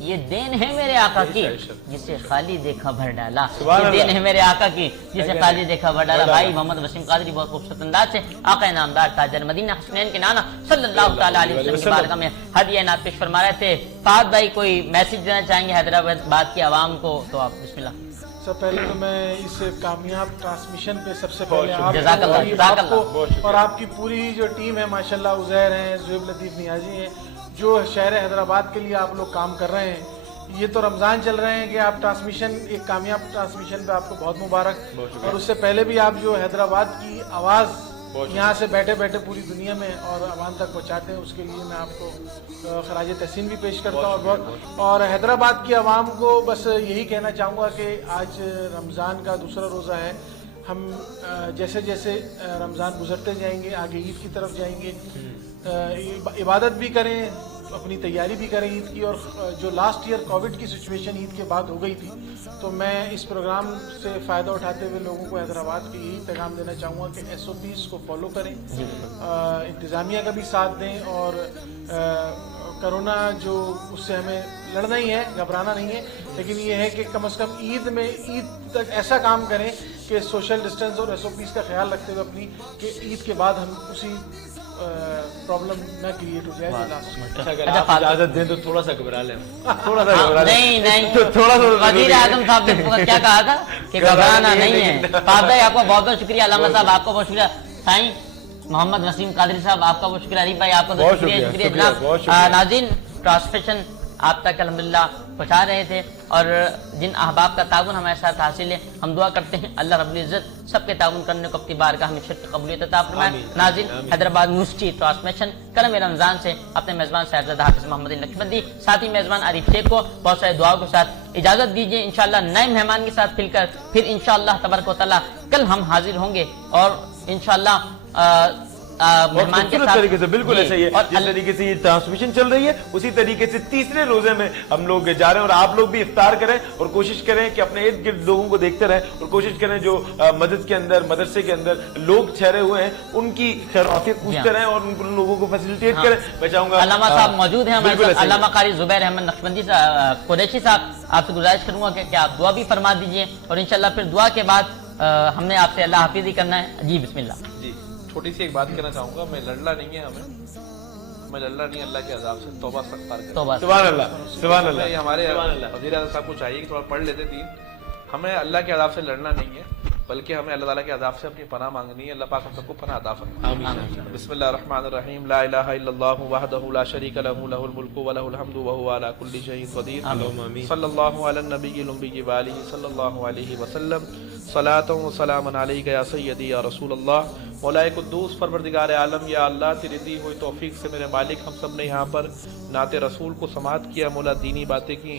یہ دین ہے میرے آقا کی جسے خالی دیکھا بھر ڈالا، یہ دین ہے میرے آقا کی جسے خالی دیکھا بھر ڈالا۔ بھائی محمد وسیم قادری بہت خوبصورت انداز سے آقا نامدار تاجر مدینہ حسنین کے نانا صلی اللہ تعالیٰ علیہ وسلم کی بارگاہ میں ہدیہ نعت پیش فرما رہے تھے۔ فہد بھائی کوئی میسج دینا چاہیں گے حیدرآباد کی عوام کو تو آپ بسم اللہ۔ سب پہلے تو میں اس کامیاب ٹرانسمیشن پہ سب سے پہلے آپ کو اور آپ کی پوری جو ٹیم ہے ماشاءاللہ، عزیر ہیں، زہیب لطیف نیازی ہیں، جو شہر حیدرآباد کے لیے آپ لوگ کام کر رہے ہیں۔ یہ تو رمضان چل رہے ہیں کہ آپ ٹرانسمیشن ایک کامیاب ٹرانسمیشن پہ آپ کو بہت مبارک، اور اس سے پہلے بھی آپ جو حیدرآباد کی آواز یہاں سے بیٹھے بیٹھے پوری دنیا میں اور عوام تک پہنچاتے ہیں، اس کے لیے میں آپ کو خراج تحسین بھی پیش کرتا ہوں۔ اور حیدرآباد کی عوام کو بس یہی کہنا چاہوں گا کہ آج رمضان کا دوسرا روزہ ہے، ہم جیسے جیسے رمضان گزرتے جائیں گے آگے عید کی طرف جائیں گے، عبادت بھی کریں، اپنی تیاری بھی کریں عید کی۔ اور جو لاسٹ ایئر کووڈ کی سچویشن عید کے بعد ہو گئی تھی، تو میں اس پروگرام سے فائدہ اٹھاتے ہوئے لوگوں کو حیدرآباد کے یہی پیغام دینا چاہوں گا کہ SOPs کو فالو کریں، انتظامیہ کا بھی ساتھ دیں، اور کرونا جو اس سے ہمیں لڑنا ہی ہے، گھبرانا نہیں ہے، لیکن یہ ہے کہ کم از کم عید تک ایسا کام کریں کہ سوشل ڈسٹینس اور SOPs کا خیال رکھتے ہوئے اپنی کہ عید کے بعد ہم اسی پرابلم نہ کریٹ ہو جائے۔ اچھا اجازت دیں تو تھوڑا سا گھبرا لیں، تھوڑا سا گھبرا لیں۔ نہیں تھوڑا سا وزیر اعظم صاحب نے کیا کہا تھا کہ گھبرانا نہیں ہے۔ فہد بھائی آپ کو بہت بہت شکریہ، علامہ صاحب آپ کو بہت شکریہ، سائیں محمد وسیم قادری صاحب آپ کا بہت شکریہ، عریف بھائی آپ کو بہت شکریہ جناب۔ ناظرین، ٹرانسمیشن آپ تک الحمدللہ پہنچا رہے تھے، اور جن احباب کا تعاون ہمارے ساتھ حاصل ہے، ہم دعا کرتے ہیں اللہ رب العزت سب کے تعاون کرنے کو اپنی بارگاہ میں شرط قبولیت عطا فرمائے۔ ناظرین، حیدرآباد نیوز کی ٹرانسمیشن کرم رمضان سے اپنے میزبان صاحبزادہ حافظ محمد نقشبندی، ساتھی میزبان عارف شیخ کو بہت سارے دعاؤں کے ساتھ اجازت دیجیے۔ انشاءاللہ نئے مہمان کے ساتھ پھر انشاءاللہ تبارک و تعالیٰ کل ہم حاضر ہوں گے، اور انشاءاللہ मेहमान के खूबसूरत साथ तरीके से बिल्कुल जी, ऐसा ही है। और जिस तरीके से ये ट्रांसमिशन चल रही है उसी तरीके से तीसरे रोजे में हम लोग जा रहे हैं, और आप लोग भी इफ्तार करें और कोशिश करें कि अपने इर्द गिर्द लोगों को देखते रहें, और कोशिश करें जो मस्जिद के अंदर मदरसे के अंदर लोग ठहरे हुए हैं उनकी खैरियत पूछते रहें और उन लोगों को फैसिलिटेट करें। मैं चाहूंगा अल्लामा साहब मौजूद हैं हमारे बिल्कुल साथ, ऐसे ही। अल्लामा कारी जुबैर अहमद नक्शबंदी साहब, कुरैशी साहब, आपसे गुजारिश करूंगा कि आप दुआ भी फरमा दीजिए, और इंशाल्लाह फिर दुआ के बाद हमने आपसे अल्लाह हाफिज़ ही करना है। जी बिस्मिल्लाह। जी छोटी सी एक बात कहना चाहूंगा, मैं लड़ना नहीं है हमें लड़ना नहीं, अल्लाह के अजाब से तौबा इस्तग़फ़ार करें। तौबा सुभान अल्लाह, सुभान अल्लाह। ये हमारे वज़ीर आज़म साहब को चाहिए कि थोड़ा पढ़ लेते दीन। हमें अल्लाह के अजाब से लड़ना नहीं है, बल्कि हमें अल्लाह ताला के अजाब से अपनी पनाह मांगनी है। अल्लाह पाक हम सबको पनाह अता फरमाए। आमीन। बिस्मिल्लाहिर्रहमानिर्रहीम। ला इलाहा इल्लल्लाहु वहदहु ला शरीका लहु लहुल मुल्कु व लहुल हम्दु व हुवा अला कुल्ली शैइन क़दीर। सल्लल्लाहु अला नबिय्यिल उम्मी व आलिहि सल्लल्लाहु अलैहि वसल्लम। सलातु व सलामुन अलैका या सय्यदी या रसूलल्लाह। मौलाए कुद्दूस परवरदिगार आलम, या अल्लाह तेरी दी हुई तौफीक से मेरे मालिक हम सब ने यहाँ पर नाते रसूल को समाअत किया। मौला दीनी बातें की,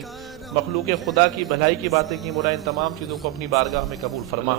मखलूक खुदा की भलाई की बातें की। मौला इन तमाम चीज़ों को अपनी बारगाह में कबूल फरमा।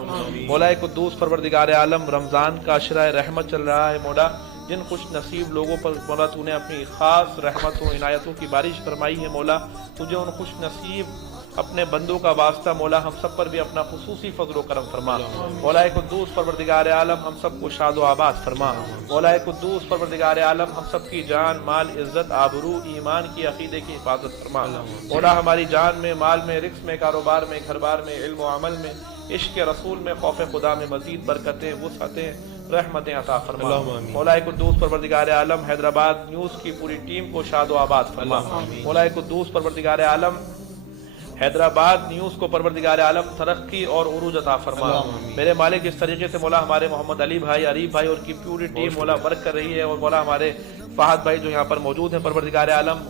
मौलाए कुद्दूस परवरदिगार आलम, रमज़ान का अशराए रहमत चल रहा है मौला, जिन खुश नसीब लोगों पर मौला तूने अपनी खास रहमतों इनायतों की बारिश फरमाई है मौला, तुझे उन खुश नसीब अपने बंदों का वास्ता मौला हम सब पर भी अपना खुसूसी फजल करम फरमा। मौलाए कुद्दूस परवरदिगार आलम, हम सबको शाद व आबाद फरमा। मौलाए कुद्दूस परवरदिगार आलम, हम सब की जान माल इज्जत आबरू ईमान की अकीदे की हिफाजत फरमा। मौला हमारी जान में, माल में, रिज़्क़ में, कारोबार में, घर बार में, इल्म व अमल में, इश्क रसूल में, खौफ खुदा में मजीद बरकतें, वुसअतें, रहमतें अता फरमा। मौलाए कुद्दूस परवरदिगार आलम, हैदराबाद न्यूज़ की पूरी टीम को शाद व आबाद फरमा। मौलाए कुद्दूस परवरदिगार आलम, हैदराबाद न्यूज़ को परवरदिगार आलम तरक्की और उरूज अता फरमा। मेरे मालिक, जिस तरीके से मौला हमारे मोहम्मद अली भाई, अरीफ भाई और की पूरी टीम मौला वर्क कर रही है, और मौला हमारे फहद भाई जो यहाँ पर मौजूद हैं, परवरदिगार आलम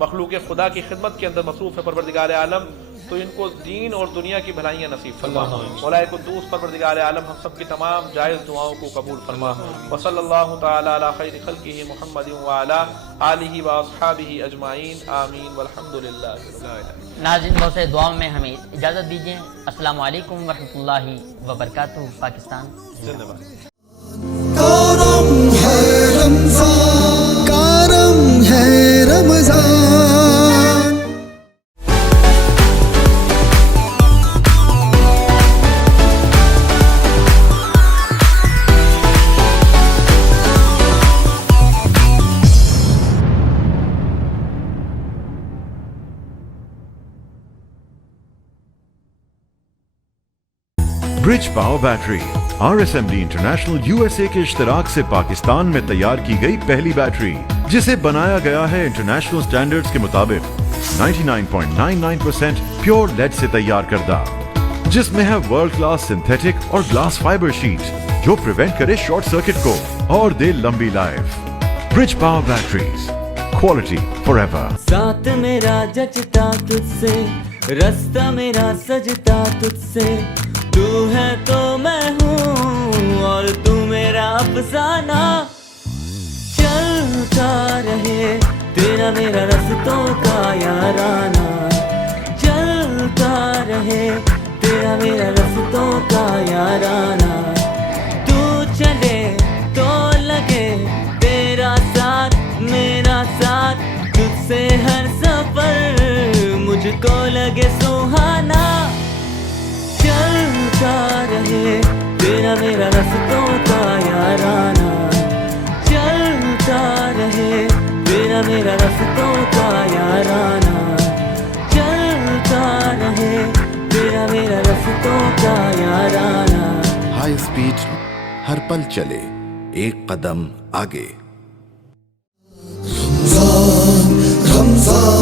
मखलूक खुदा की खिदमत के अंदर मसरूफ है परवरदिगार आलम, तो इनको दीन और दुनिया की भलाइयाँ नसीब फरमा। मौलाए कुद्दूस परवरदिगार आलम हम सब की तमाम जायज़ दुआओं को कबूल फरमा। व सल्लल्लाहु तआला अला खैरि खल्क़िही मुहम्मदिन व अला आलिहि व अस्हाबिही अजमाइन। आमीन वल्हम्दुलिल्लाहि रब्बिल आलमीन। नाज़रीन, बहुत से दुआओं में हमें इजाज़त दीजिए। अस्सलामु अलैकुम वरहमतुल्लाहि वबरकातुहू। पाकिस्तान जिंदाबाद। करम है रमजान, करम है Ramzan. Bridge power battery RSMD international USA के इश्तराक से पाकिस्तान में तैयार की गई पहली बैटरी, जिसे बनाया गया है इंटरनेशनल स्टैंडर्ड्स के मुताबिक 99.99% प्योर लेड से तैयार करदा, जिसमें है वर्ल्ड क्लास सिंथेटिक और ग्लास फाइबर शीट जो प्रिवेंट करे शॉर्ट सर्किट को और दे लंबी life. Bridge power batteries, quality forever. साथ मेरा जचता तुझसे, रास्ता मेरा सजता तुझसे, तू है तो मैं हूँ और तू मेरा अफसाना। चलता रहे तेरा मेरा रस्तों का याराना, चलता रहे तेरा मेरा रस्तों का याराना। तू चले तो लगे तेरा साथ मेरा साथ, तुझसे हर सफर मुझको लगे सुहाना। चलता रहे तेरा मेरा रस्तों का याराना, चलता रहे तेरा मेरा रस्तों का याराना, चलता रहे तेरा मेरा रस्तों का याराना। हाई स्पीड हर पल चले एक कदम आगे। रमजान रमजान